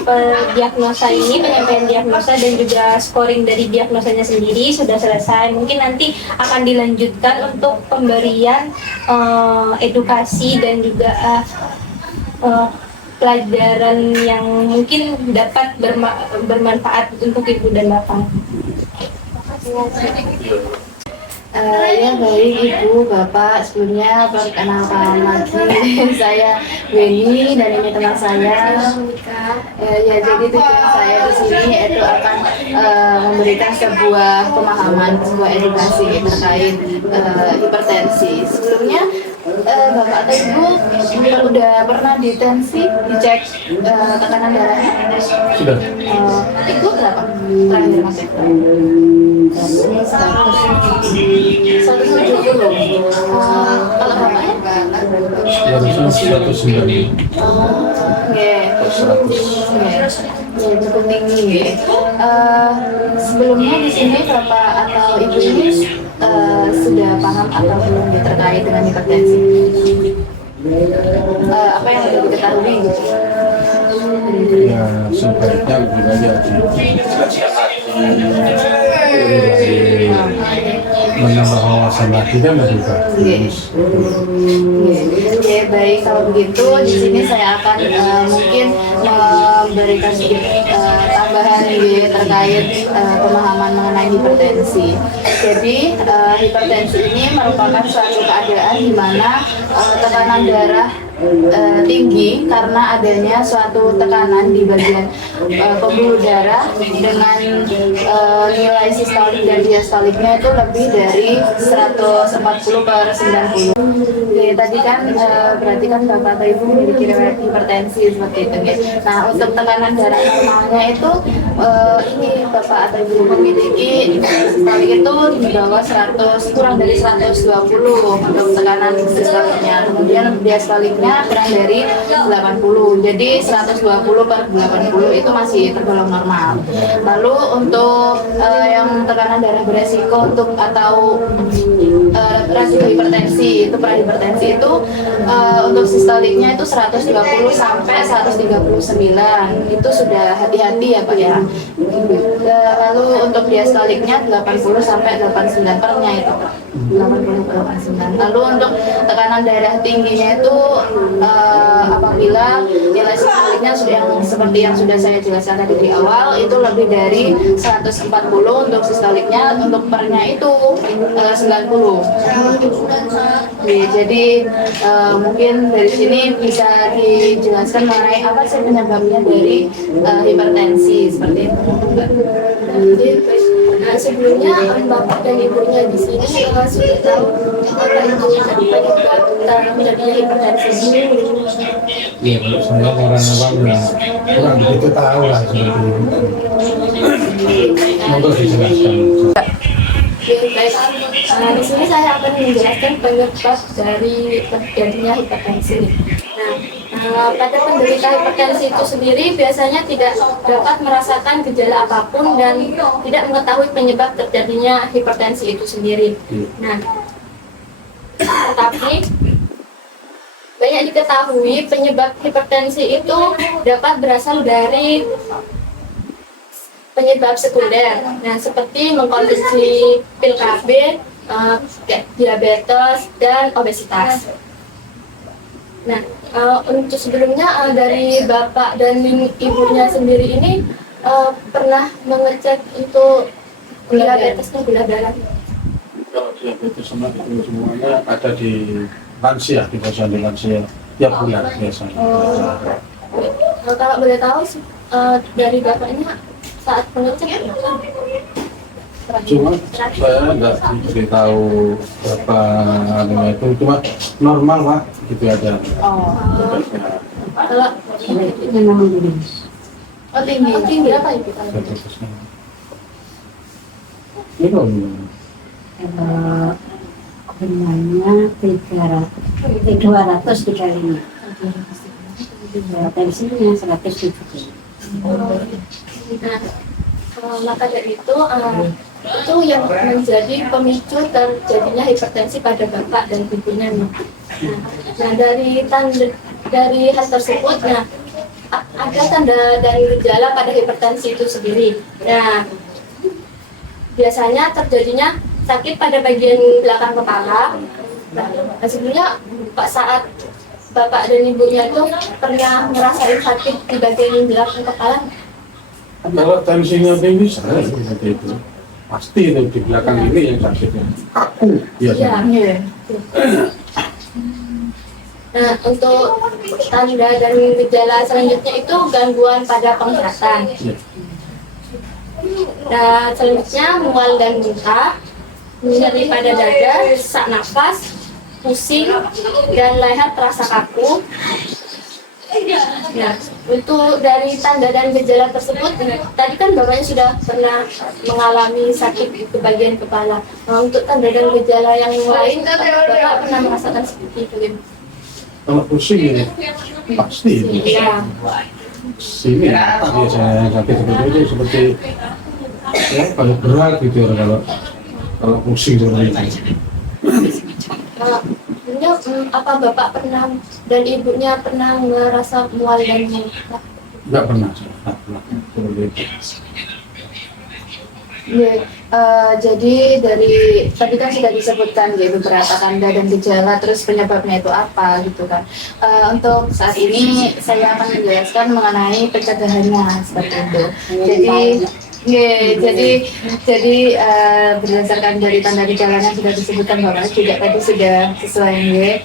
diagnosa ini, penyampaian diagnosa dan juga scoring dari diagnosanya sendiri sudah selesai. Mungkin nanti akan dilanjutkan untuk pemberian edukasi dan juga pelajaran yang mungkin dapat bermanfaat untuk Ibu dan Bapak. Ya baik Ibu, Bapak, sebelumnya perkenalkan lagi saya Weni dan ini teman saya. Ya jadi tujuan saya di sini itu akan memberikan sebuah pemahaman, sebuah edukasi terkait hipertensi. Sebelumnya Bapak atau Ibu sudah pernah ditensi, dicek tekanan darahnya? Sudah. Ibu berapa? Terakhir Mas? 170. Kalau bapaknya? 190. Oke. Cukup tinggi. Sebelumnya di sini Bapak atau Ibu ini sudah paham atau belum terkait dengan hipertensi? apa yang perlu diketahui gitu. Ya sebaiknya lebih banyak dijelaskan lagi, menambah wawasan lagi kan lebih bagus. Oke, baik, kalau begitu di sini saya akan mungkin memberikan sedikit tambahan terkait pemahaman mengenai hipertensi. Jadi hipertensi ini merupakan suatu keadaan di mana tekanan darah tinggi karena adanya suatu tekanan di bagian pembuluh darah dengan nilai sistolik dan diastoliknya itu lebih dari 140/90. Oke, tadi kan berarti kan Bapak atau Ibu memiliki riwayat hipertensi seperti itu ya. Nah, untuk tekanan darah normalnya itu ini Bapak atau Ibu memiliki sistolik itu di bawah 100, kurang dari 120 untuk tekanan sistoliknya. Kemudian diastoliknya kurang dari 80. Jadi 120/80 itu masih tergolong normal. Lalu untuk yang tekanan darah beresiko untuk atau resiko hipertensi itu hipertensi itu untuk sistoliknya itu 120 sampai 139 itu sudah hati-hati ya Pak ya. Lalu untuk diastoliknya 80 sampai 89 pernya itu Pak. 80/89. Lalu untuk tekanan darah tingginya itu apabila nilai sistoliknya yang seperti yang sudah saya jelaskan tadi di awal itu lebih dari 140 untuk sistoliknya, untuk pernya itu 90. Jadi mungkin dari sini bisa dijelaskan mengenai apa sih penyebabnya dari hipertensi seperti itu. Nah, sebelumnya Bapak dan Ibunya di sini sudah tahu apa itu penyebab terjadinya hipertensi. Ya kalau saya orang awam ya kurang begitu tahu lah seperti itu. Monggo dijelaskan. Oke, baik. Di sini saya akan menjelaskan penyebab dari terjadinya hipertensi. Pada penderita hipertensi itu sendiri biasanya tidak dapat merasakan gejala apapun dan tidak mengetahui penyebab terjadinya hipertensi itu sendiri. Nah, tetapi banyak diketahui penyebab hipertensi itu dapat berasal dari penyebab sekunder. Nah, seperti mengkonsumsi pil KB, diabetes, dan obesitas. Nah, untuk sebelumnya dari Bapak dan Ibunya sendiri ini pernah mengecek untuk diabetesnya, gula darah? Kalau diabetes sama itu semuanya ada di lansia, di posyandu lansia tiap bulan biasanya. Kalau boleh tahu dari Bapaknya saat mengecek Cuma saya nggak diberitahu berapa anunya itu, cuma normal Pak, gitu aja. kalau tinggi apa itu? Itu Benarnya 235. Tensinya 170. Maka dari itu yang menjadi pemicu terjadinya hipertensi pada Bapak dan Ibunya. Nah, dari hal tersebut, ada tanda dan gejala pada hipertensi itu sendiri. Nah, biasanya terjadinya sakit pada bagian belakang kepala. Nah, sebelumnya saat Bapak dan Ibunya itu pernah merasain sakit di bagian belakang kepala. kalau tensinya tinggi saya seperti itu pasti itu di belakang ini yang sakitnya kaku biasanya. Nah, untuk tanda dan gejala selanjutnya itu gangguan pada penglihatan. Nah, selanjutnya mual dan muntah, nyeri pada dada, sesak nafas, pusing, dan leher terasa kaku. Nah, untuk dari tanda dan gejala tersebut, tadi kan Bapaknya sudah pernah mengalami sakit di bagian kepala. Nah, untuk tanda dan gejala yang lain, Bapak pernah merasakan seperti itu? Kalau pusing ini pasti itu. Iya. Sini biasanya sakit seperti itu, seperti ya paling berat gitu kalau pusing seperti itu. Sebenarnya apa Bapak pernah dan Ibunya pernah ngerasa mual dan muntah? Enggak pernah. Enggak pernah. Seperti itu. Ya, jadi dari tadi kan sudah disebutkan ya beberapa tanda dan gejala, terus penyebabnya itu apa gitu kan. Untuk saat ini saya akan menjelaskan mengenai pencegahannya seperti itu. Jadi berdasarkan dari tanda gejalanya sudah disebutkan Bapak juga tadi sudah sesuai ya.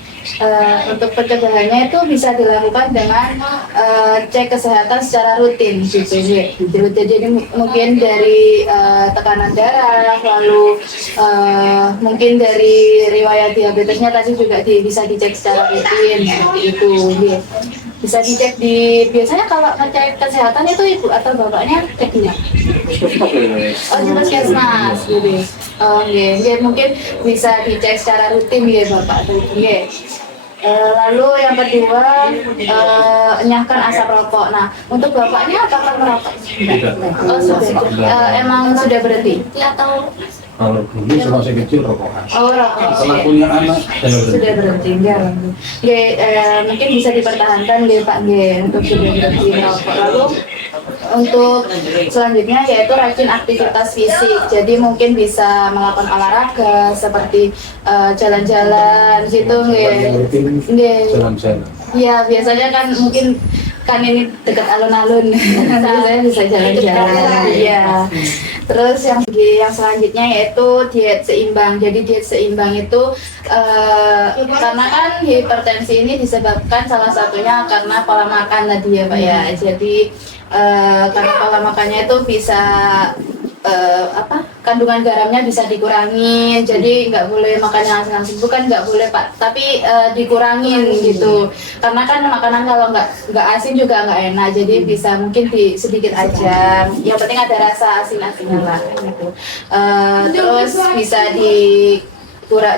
Untuk pencegahannya itu bisa dilakukan dengan cek kesehatan secara rutin gitu ya. Jadi mungkin dari tekanan darah, lalu mungkin dari riwayat diabetesnya tadi juga bisa dicek secara rutin seperti itu ya. Bisa dicek biasanya kalau ngecek kesehatan itu ibu atau bapaknya cek di mana? Oh di puskesmas gitu. Mungkin bisa dicek secara rutin ya bapak atau ibu ya. Lalu yang kedua enyahkan asap rokok. Nah untuk bapaknya apakah merokok? Oh sudah. Emang sudah berhenti? Atau Kalau dulu selama saya kecil rokokan. oh rokok. Setelah punya anak, saya Sudah berhenti ya. Mungkin bisa dipertahankan ya Pak untuk sudah berhenti merokok. Lalu untuk selanjutnya yaitu rajin aktivitas fisik. Jadi mungkin bisa melakukan olahraga seperti jalan-jalan gitu Salam-salam. Ya biasanya kan mungkin kan ini dekat alun-alun. Saya bisa jalan-jalan. Iya. Terus yang selanjutnya yaitu diet seimbang. Jadi diet seimbang itu karena kan hipertensi ini disebabkan salah satunya karena pola makan tadi ya Pak ya. Jadi karena pola makannya itu bisa kandungan garamnya bisa dikurangin, jadi nggak boleh makan yang asin-asin, bukan nggak boleh Pak, tapi dikurangin gitu, karena kan makanan kalau nggak asin juga nggak enak, jadi bisa mungkin sedikit aja, yang penting ada rasa asin-asinnya lah gitu. Terus bisa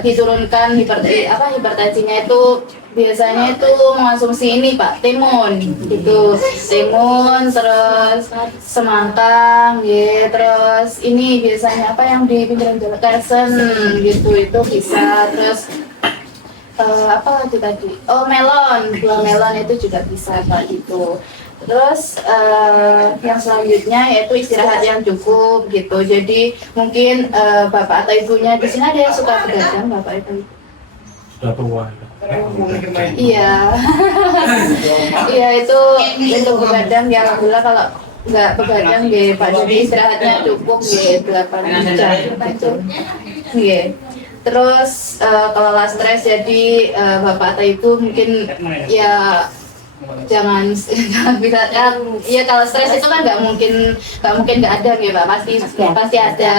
diturunkan hipertensinya itu biasanya itu mengonsumsi ini Pak, timun gitu, timun terus semangka, ya, terus ini biasanya apa yang di pinggiran jalan kersen gitu itu bisa, terus apa lagi tadi? Oh melon, buah melon itu juga bisa Pak gitu. Terus yang selanjutnya yaitu istirahat yang cukup gitu. Jadi mungkin bapak atau ibunya di sini ada yang suka begadang bapak itu? Sudah tua. Iya, iya itu untuk begadang ya alhamdulillah, kalau nggak begadang ya Pak, jadi istirahatnya cukup ya 8 jam gitu. Ya. Terus kalau stres jadi bapak atau ibu mungkin ya jangan bisa ya kalau stres itu kan nggak mungkin nggak ada ya Pak, pasti ada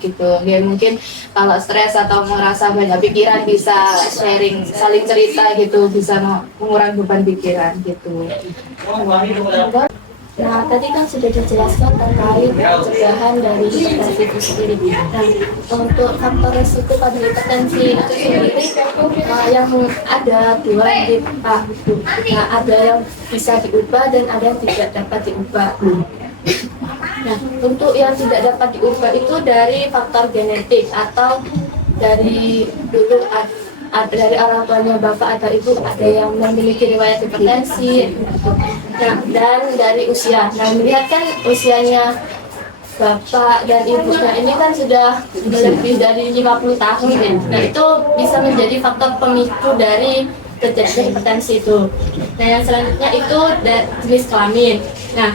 gitu ya. Mungkin kalau stres atau merasa banyak pikiran bisa sharing, saling cerita gitu, bisa mengurangi beban pikiran gitu. Nah, tadi kan sudah dijelaskan terkait pencegahan dari hipertensi itu sendiri. Nah, untuk faktor resiko pada hipertensi itu sendiri yang ada dua tipe. Nah, ada yang bisa diubah dan ada yang tidak dapat diubah. Nah, untuk yang tidak dapat diubah itu dari faktor genetik atau dari dulu dari orang tuanya bapak atau ibu ada yang memiliki riwayat hipertensi. Nah, dan dari usia. Nah, melihat kan usianya bapak dan ibunya ini kan sudah lebih dari 50 tahun ya. Nah, itu bisa menjadi faktor pemicu dari terjadinya hipertensi itu. Nah, yang selanjutnya itu jenis kelamin. Nah,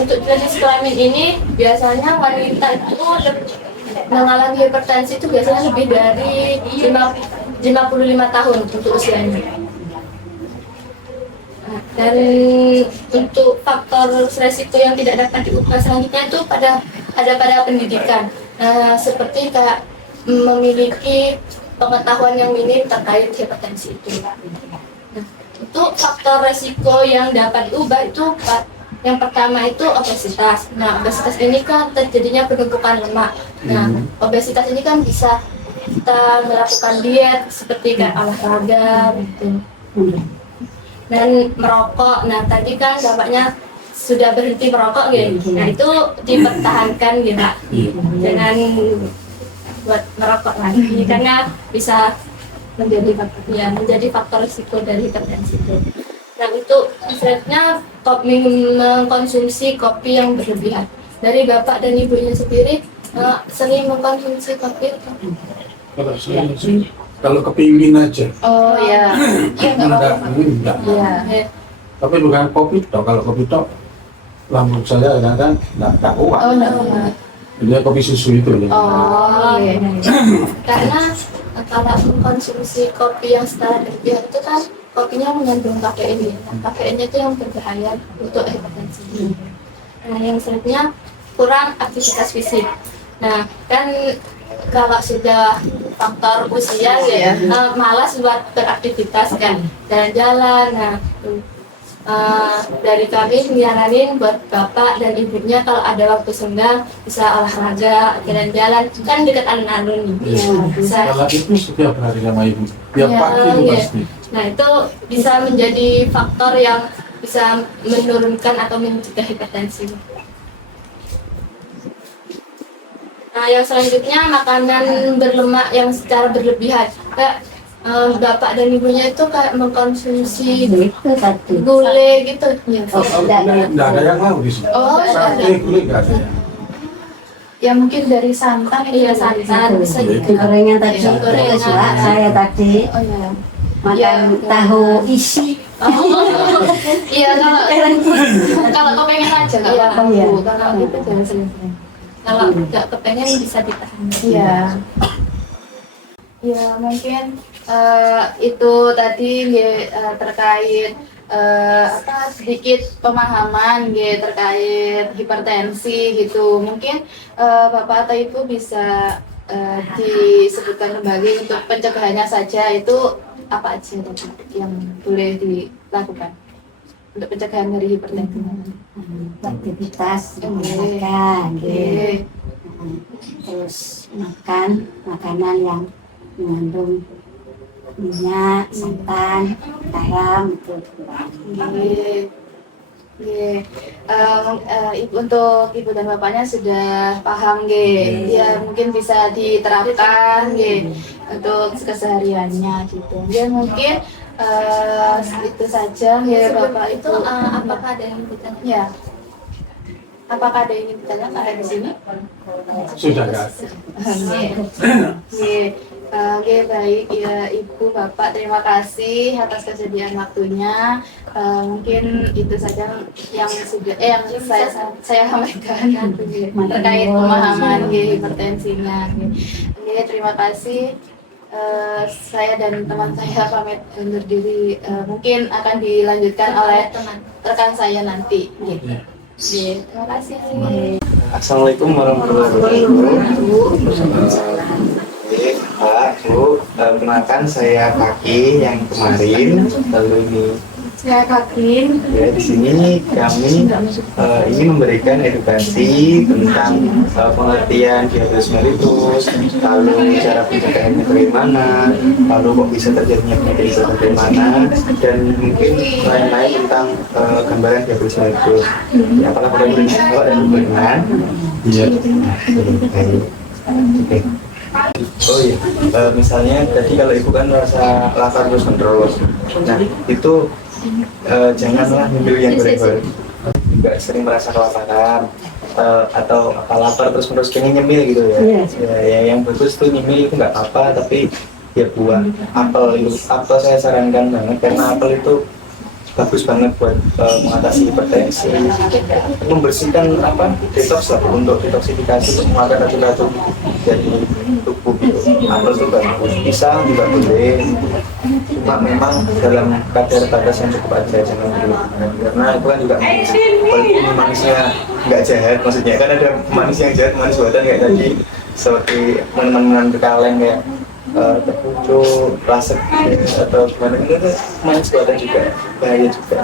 untuk jenis kelamin ini biasanya wanita itu mengalami hipertensi itu biasanya lebih dari 55 tahun untuk usianya. Nah, dan untuk faktor resiko yang tidak dapat diubah selanjutnya itu pada pendidikan. Seperti kayak memiliki pengetahuan yang minim terkait hipertensi itu. Nah, untuk faktor resiko yang dapat diubah itu yang pertama itu obesitas. Nah, obesitas ini kan terjadinya penumpukan lemak. Nah, obesitas ini kan bisa kita melakukan diet seperti kayak olahraga gitu. Dan merokok. Nah, tadi kan bapaknya sudah berhenti merokok gitu. Nah, itu dipertahankan gitu. Jangan buat merokok lagi karena bisa menjadi faktor risiko dari hipertensi itu. Nah itu sebenarnya mengkonsumsi kopi yang berlebihan. Dari bapak dan ibunya sendiri sering mengkonsumsi kopi atau? Kalau kepingin aja. Oh ya. Enggak. Iya. Tapi bukan kopi toh. Kalau kopi toh, lambung saya kadang enggak kuat. Oh enggak. Dia kopi susu itu ya. Oh iya. Karena kalau mengkonsumsi kopi yang secara berlebihan itu kan kopinya mengandung kafein. Kafeinnya itu yang berbahaya untuk hipertensi. Nah yang selanjutnya kurang aktivitas fisik. Nah kan kalau sudah faktor usia ya malas buat beraktivitas kan, jalan-jalan. Nah dari kami nyaranin buat bapak dan ibunya kalau ada waktu senggang bisa olahraga, jalan-jalan, kan dekat alun-alun nih. Bisa. Kalau itu setiap hari sama ibu, tiap pagi itu Iya. pasti. Nah itu bisa menjadi faktor yang bisa menurunkan atau mencegah hipertensi. Nah yang selanjutnya makanan berlemak yang secara berlebihan. Kayak bapak dan ibunya itu kayak mengkonsumsi Itu tadi. gulai gitu. Ya. Enggak ada yang mau di sini. Oh, nggak ada. Gulai enggak ada. Ya mungkin dari santan. Iya santan bisa Iya. juga. Gorengan tadi, Iya, gorengan. terus Pak, saya tadi Oh iya. makan Ya. tahu isi. Iya kalau kepengen aja nggak Iya. apa-apa. Iya. Kalau itu jangan sering-sering. Kalau nggak kepengen bisa ditahan. Iya. Ya mungkin itu tadi terkait sedikit pemahaman terkait hipertensi gitu. Mungkin Bapak atau Ibu bisa disebutkan kembali untuk pencegahannya saja itu apa aja tadi yang boleh dilakukan untuk pencegahan dari hipertensi. Aktivitas Oke. makan, Oke. terus makan makanan yang mengandung minyak, santan, garam itu. Oke. Oke. Untuk ibu dan bapaknya sudah paham ya mungkin bisa diterapkan untuk kesehariannya gitu. Ya mungkin itu saja ya bapak Itu itu. apakah ada yang bertanya? Ya. Apakah ada yang ingin ditanyakan ada di sini? Sudah enggak. Oke, baik ya Ibu Bapak, terima kasih atas kesediaan waktunya. Mungkin itu saja yang sudah yang saya sampaikan terkait pemahaman hipertensinya. Oke, terima kasih. Saya dan teman saya pamit undur diri. Mungkin akan dilanjutkan oleh rekan saya nanti. Oke, terima kasih. Assalamualaikum warahmatullahi wabarakatuh. Pak, Bu, kenalkan saya Kaki yang kemarin, lalu ini Saya Kakin. ya di sini kami ingin memberikan edukasi tentang pengertian diabetes mellitus, lalu cara pencegahannya bagaimana, lalu kok bisa terjadinya penyakit itu bagaimana, dan mungkin lain-lain tentang gambaran diabetes mellitus. Ya, apakah pada berkenan dan berkenan? Iya. Baik. Oke. Oh iya, misalnya tadi kalau ibu kan merasa lapar terus menerus, nah itu janganlah memilih yang goreng-goreng. Juga sering merasa kelaparan atau apa lapar terus menerus pengen nyemil gitu ya. Iya. Ya, yang bagus tuh nyemil itu nggak apa-apa, tapi ya buah apel itu, apel saya sarankan banget karena apel itu bagus banget buat mengatasi hipertensi, membersihkan detox lah, untuk detoksifikasi, untuk mengeluarkan racun-racun dari tubuh gitu. Apel itu bagus, pisang juga boleh, cuma memang dalam kadar batas yang cukup aja, jangan berlebihan karena itu kan juga walaupun manisnya nggak jahat, maksudnya kan ada manis yang jahat, manis buatan kayak tadi seperti minuman berkaleng kayak terpucuk, lasek atau gimana, itu manis buatan juga bahaya juga,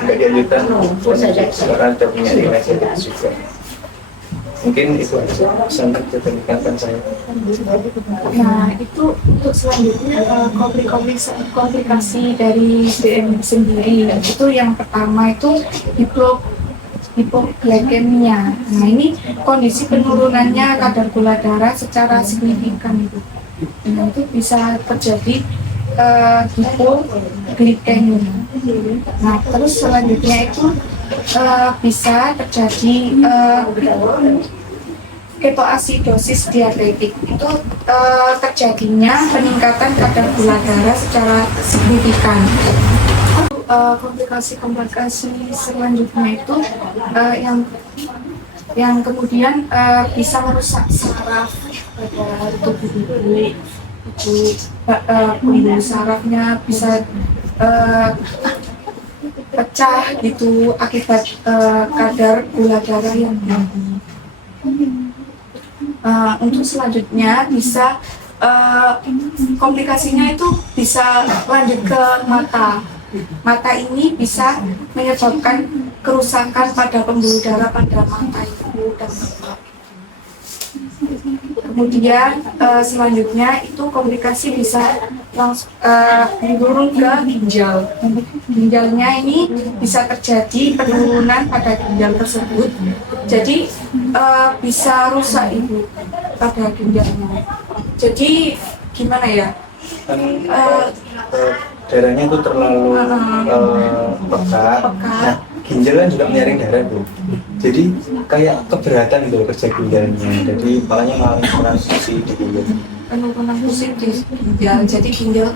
nggak dianjurkan karena ada punya nilai sehat juga. Mungkin itu aja pesan yang diberikan saya. Nah, itu untuk selanjutnya komplikasi dari DM sendiri. Itu yang pertama itu hipoglikemia. Nah, ini kondisi penurunannya kadar gula darah secara signifikan itu. Nah, itu bisa terjadi hipoglikemia. Nah, terus selanjutnya itu bisa terjadi ketoasidosis diabetik. Itu terjadinya peningkatan kadar gula darah secara signifikan. Komplikasi selanjutnya itu yang kemudian bisa merusak saraf pada tubuh ibu. Pembuluh sarafnya bisa pecah gitu akibat kadar gula darah yang tinggi. Untuk selanjutnya bisa komplikasinya itu bisa lanjut ke mata. Mata ini bisa menyebabkan kerusakan pada pembuluh darah pada mata ibu dan bapak. Kemudian selanjutnya itu komplikasi bisa langsung menurun ke ginjal. Ginjalnya ini bisa terjadi penurunan pada ginjal tersebut. Jadi bisa rusak ibu pada ginjalnya. Jadi gimana ya? Darahnya itu terlalu pekat. Nah, ginjal kan juga menyaring darah tuh. Jadi kayak keberatan gitu kerja ginjalnya. Jadi makanya mengalami transfusi di ginjal. Penurunan fungsi di ginjal. Jadi ginjal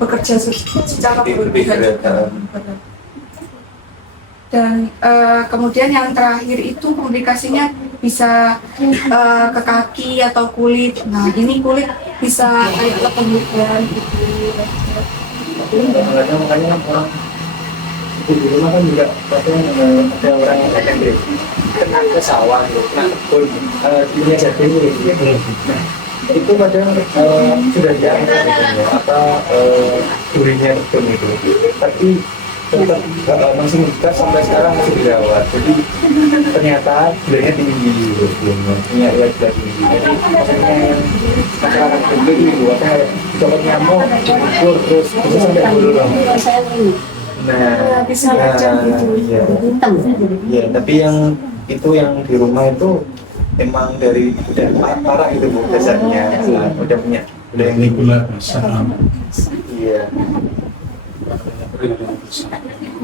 bekerja secara berat. Dan kemudian yang terakhir itu komplikasinya bisa ke kaki atau kulit. Nah, ini kulit bisa kayak lepen-lepen gitu. Makanya orang di rumah kan juga ada orang yang datang deh kena ke sawah gitu, kena kebun punya jagung gitu. Nah itu kadang sudah diangkat gitu ya, apa durinya kebun itu, tapi tetap masih muda sampai sekarang masih dirawat. Jadi ternyata gulanya tinggi gitu, punya gula tinggi. Jadi maksudnya masyarakat dulu itu apa copot nyamuk, diukur terus bisa sampai bulu. Nah, bisa macam gitu. Iya. Iya, tapi yang itu yang di rumah itu emang dari udah parah gitu bu dasarnya, udah punya udah yang gula besar. Iya.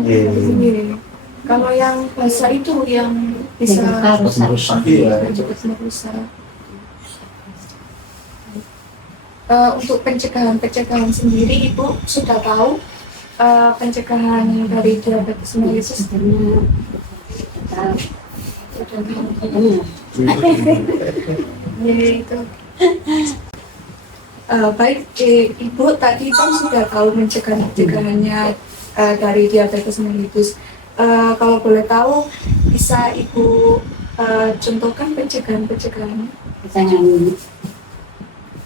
Iya. Kalau yang basah itu yang bisa Merusak. Iya. merusak. Untuk pencegahan sendiri ibu sudah tahu pencegahan dari diabetes mellitus Sebenarnya itu baik ibu tadi kan sudah tahu pencegahannya dari diabetes mellitus. Kalau boleh tahu bisa ibu contohkan pencegahannya? jangan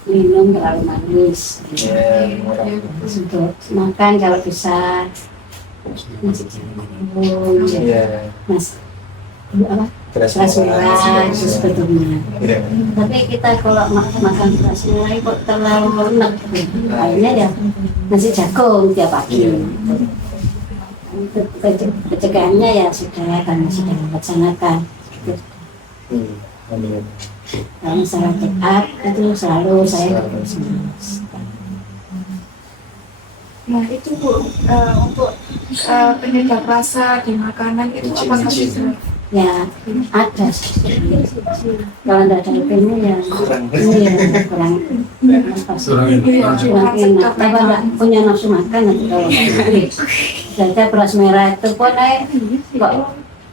minum terlalu manis. Iya. Untuk makan kalau bisa nasi jagung, Iya. mas apa Beras beras merah merah. sebetulnya. Iya. Tapi kita kalau makan beras merah kok terlalu enak, akhirnya ya nasi jagung tiap pagi. Iya. Untuk pencegahannya ya sudah kami sudah laksanakan. Amin. Kalau masalah check up itu selalu saya Nah itu bu untuk penyedap rasa di makanan itu apakah bisa? ya ada sih. Kalau tidak ada ilmunya ya Kurang. iya kurang apa sih? Kurang enak. Kurang enak. Apa nggak punya nafsu makan nanti kalau jadi beras merah itu pun kok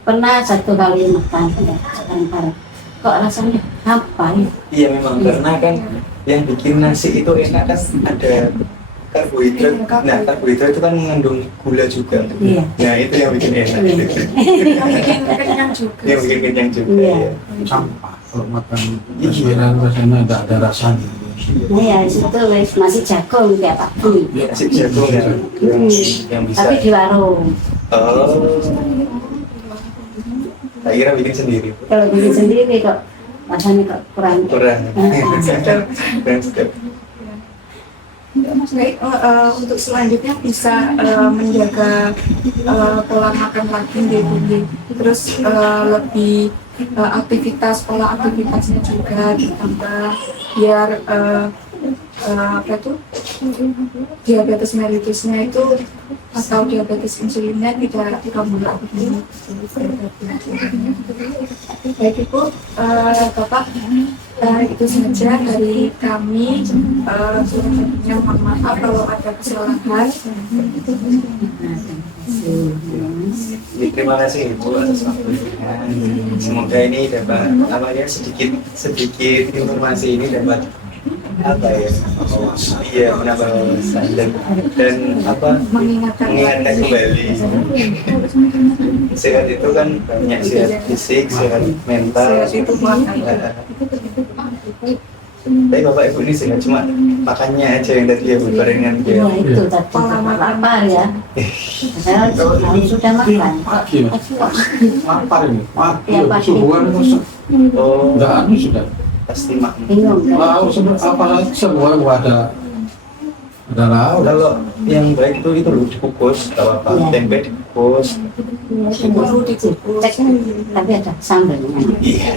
pernah satu kali makan sekarang parah kok rasanya apa ya? Iya memang karena kan yang bikin nasi itu enak kan ada karbohidrat. Nah karbohidrat itu kan mengandung gula juga. Iya. Nah itu yang bikin enak. Iya. Yang bikin kenyang juga. Yang bikin kenyang juga. Iya. Ya. Sampah kalau makan beras merah rasanya tidak ada rasanya. Nah ya itu wes masih jagung tiap pagi. Nasi jagung yang bisa. Tapi di warung. Oh. Tak kira bikin sendiri. Kalau bikin sendiri kok rasanya kok kurang. Kurang. Kurang sedap. Baik, untuk selanjutnya bisa menjaga pola makan lagi ibu, terus lebih pola aktivitasnya juga ditambah biar apa tuh diabetes mellitusnya itu atau diabetes insulinnya tidak kambuh lagi. Baik Ibu, Bapak, itu saja dari kami. Sebelumnya mohon maaf kalau ada kesalahan. Terima kasih Ibu atas waktunya. Semoga ini dapat sedikit informasi ini dapat apa ya? Iya, menambah wawasan dan apa? Mengingatkan kembali. Sehat itu kan banyak, sehat fisik, sehat mental. Sehat itu buat Tapi Bapak Ibu ini sehat, cuma makannya aja yang tadi ya barengan Ya ya. itu tadi lapar ya. Saya sudah makan. Pagi mas, lapar ini, pagi, Ya, pagi. subuhan masuk, Oh, udah anu sudah. pasti mak. Bingung kan? Lauk apa semua ada lauk. Kalau yang baik itu loh dikukus, kalau apa Iya. tempe dikukus. perlu dikukus. Cek, tapi ada sambalnya. Iya.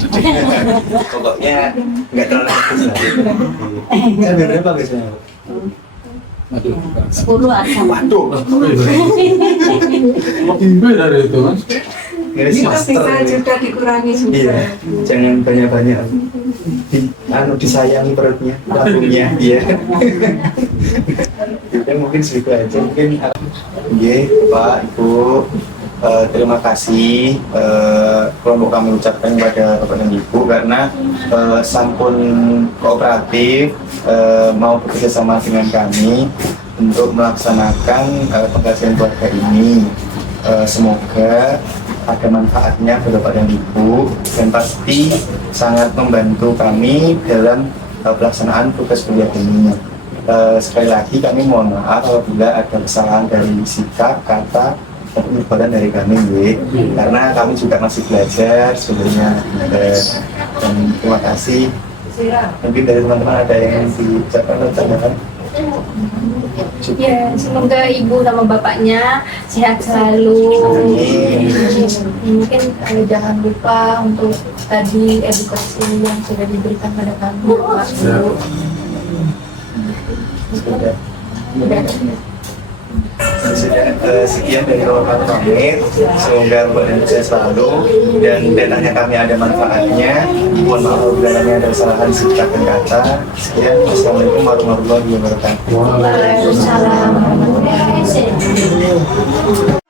Pokoknya nggak terlalu pedes lah. Kan berapa biasanya? Aduh, 10 asam. Waduh, lebih dari itu mas. ngiris Itu master. bisa juga dikurangi juga. Iya, jangan banyak-banyak. Disayangi perutnya, lambungnya, iya. Jadi mungkin segitu aja, mungkin iya, Pak, Ibu, terima kasih kelompok kami ucapkan kepada Bapak dan Ibu karena sampun kooperatif mau bekerja sama dengan kami untuk melaksanakan pengajian keluarga ini. Semoga ada manfaatnya buat Bapak dan Ibu dan pasti sangat membantu kami dalam pelaksanaan tugas kuliah ini. Sekali lagi kami mohon maaf apabila ada kesalahan dari sikap, kata, dan perbuatan dari kami, karena kami juga masih belajar sebenarnya. Dan terima kasih. Mungkin dari teman-teman ada yang diucapkan atau tanyakan? Ya, semoga ibu sama bapaknya sehat selalu. Mungkin jangan lupa untuk tadi edukasi yang sudah diberikan pada kami Pak Ibu. Sudah. Sekian dari Bapak pamit. Semoga Bapak dan Ibu sehat selalu dan datangnya kami ada manfaatnya. Mohon maaf apabila kami ada kesalahan sikap dan kata. Sekian. Assalamualaikum warahmatullahi wabarakatuh. Wah. Waalaikumsalam warahmatullahi wabarakatuh.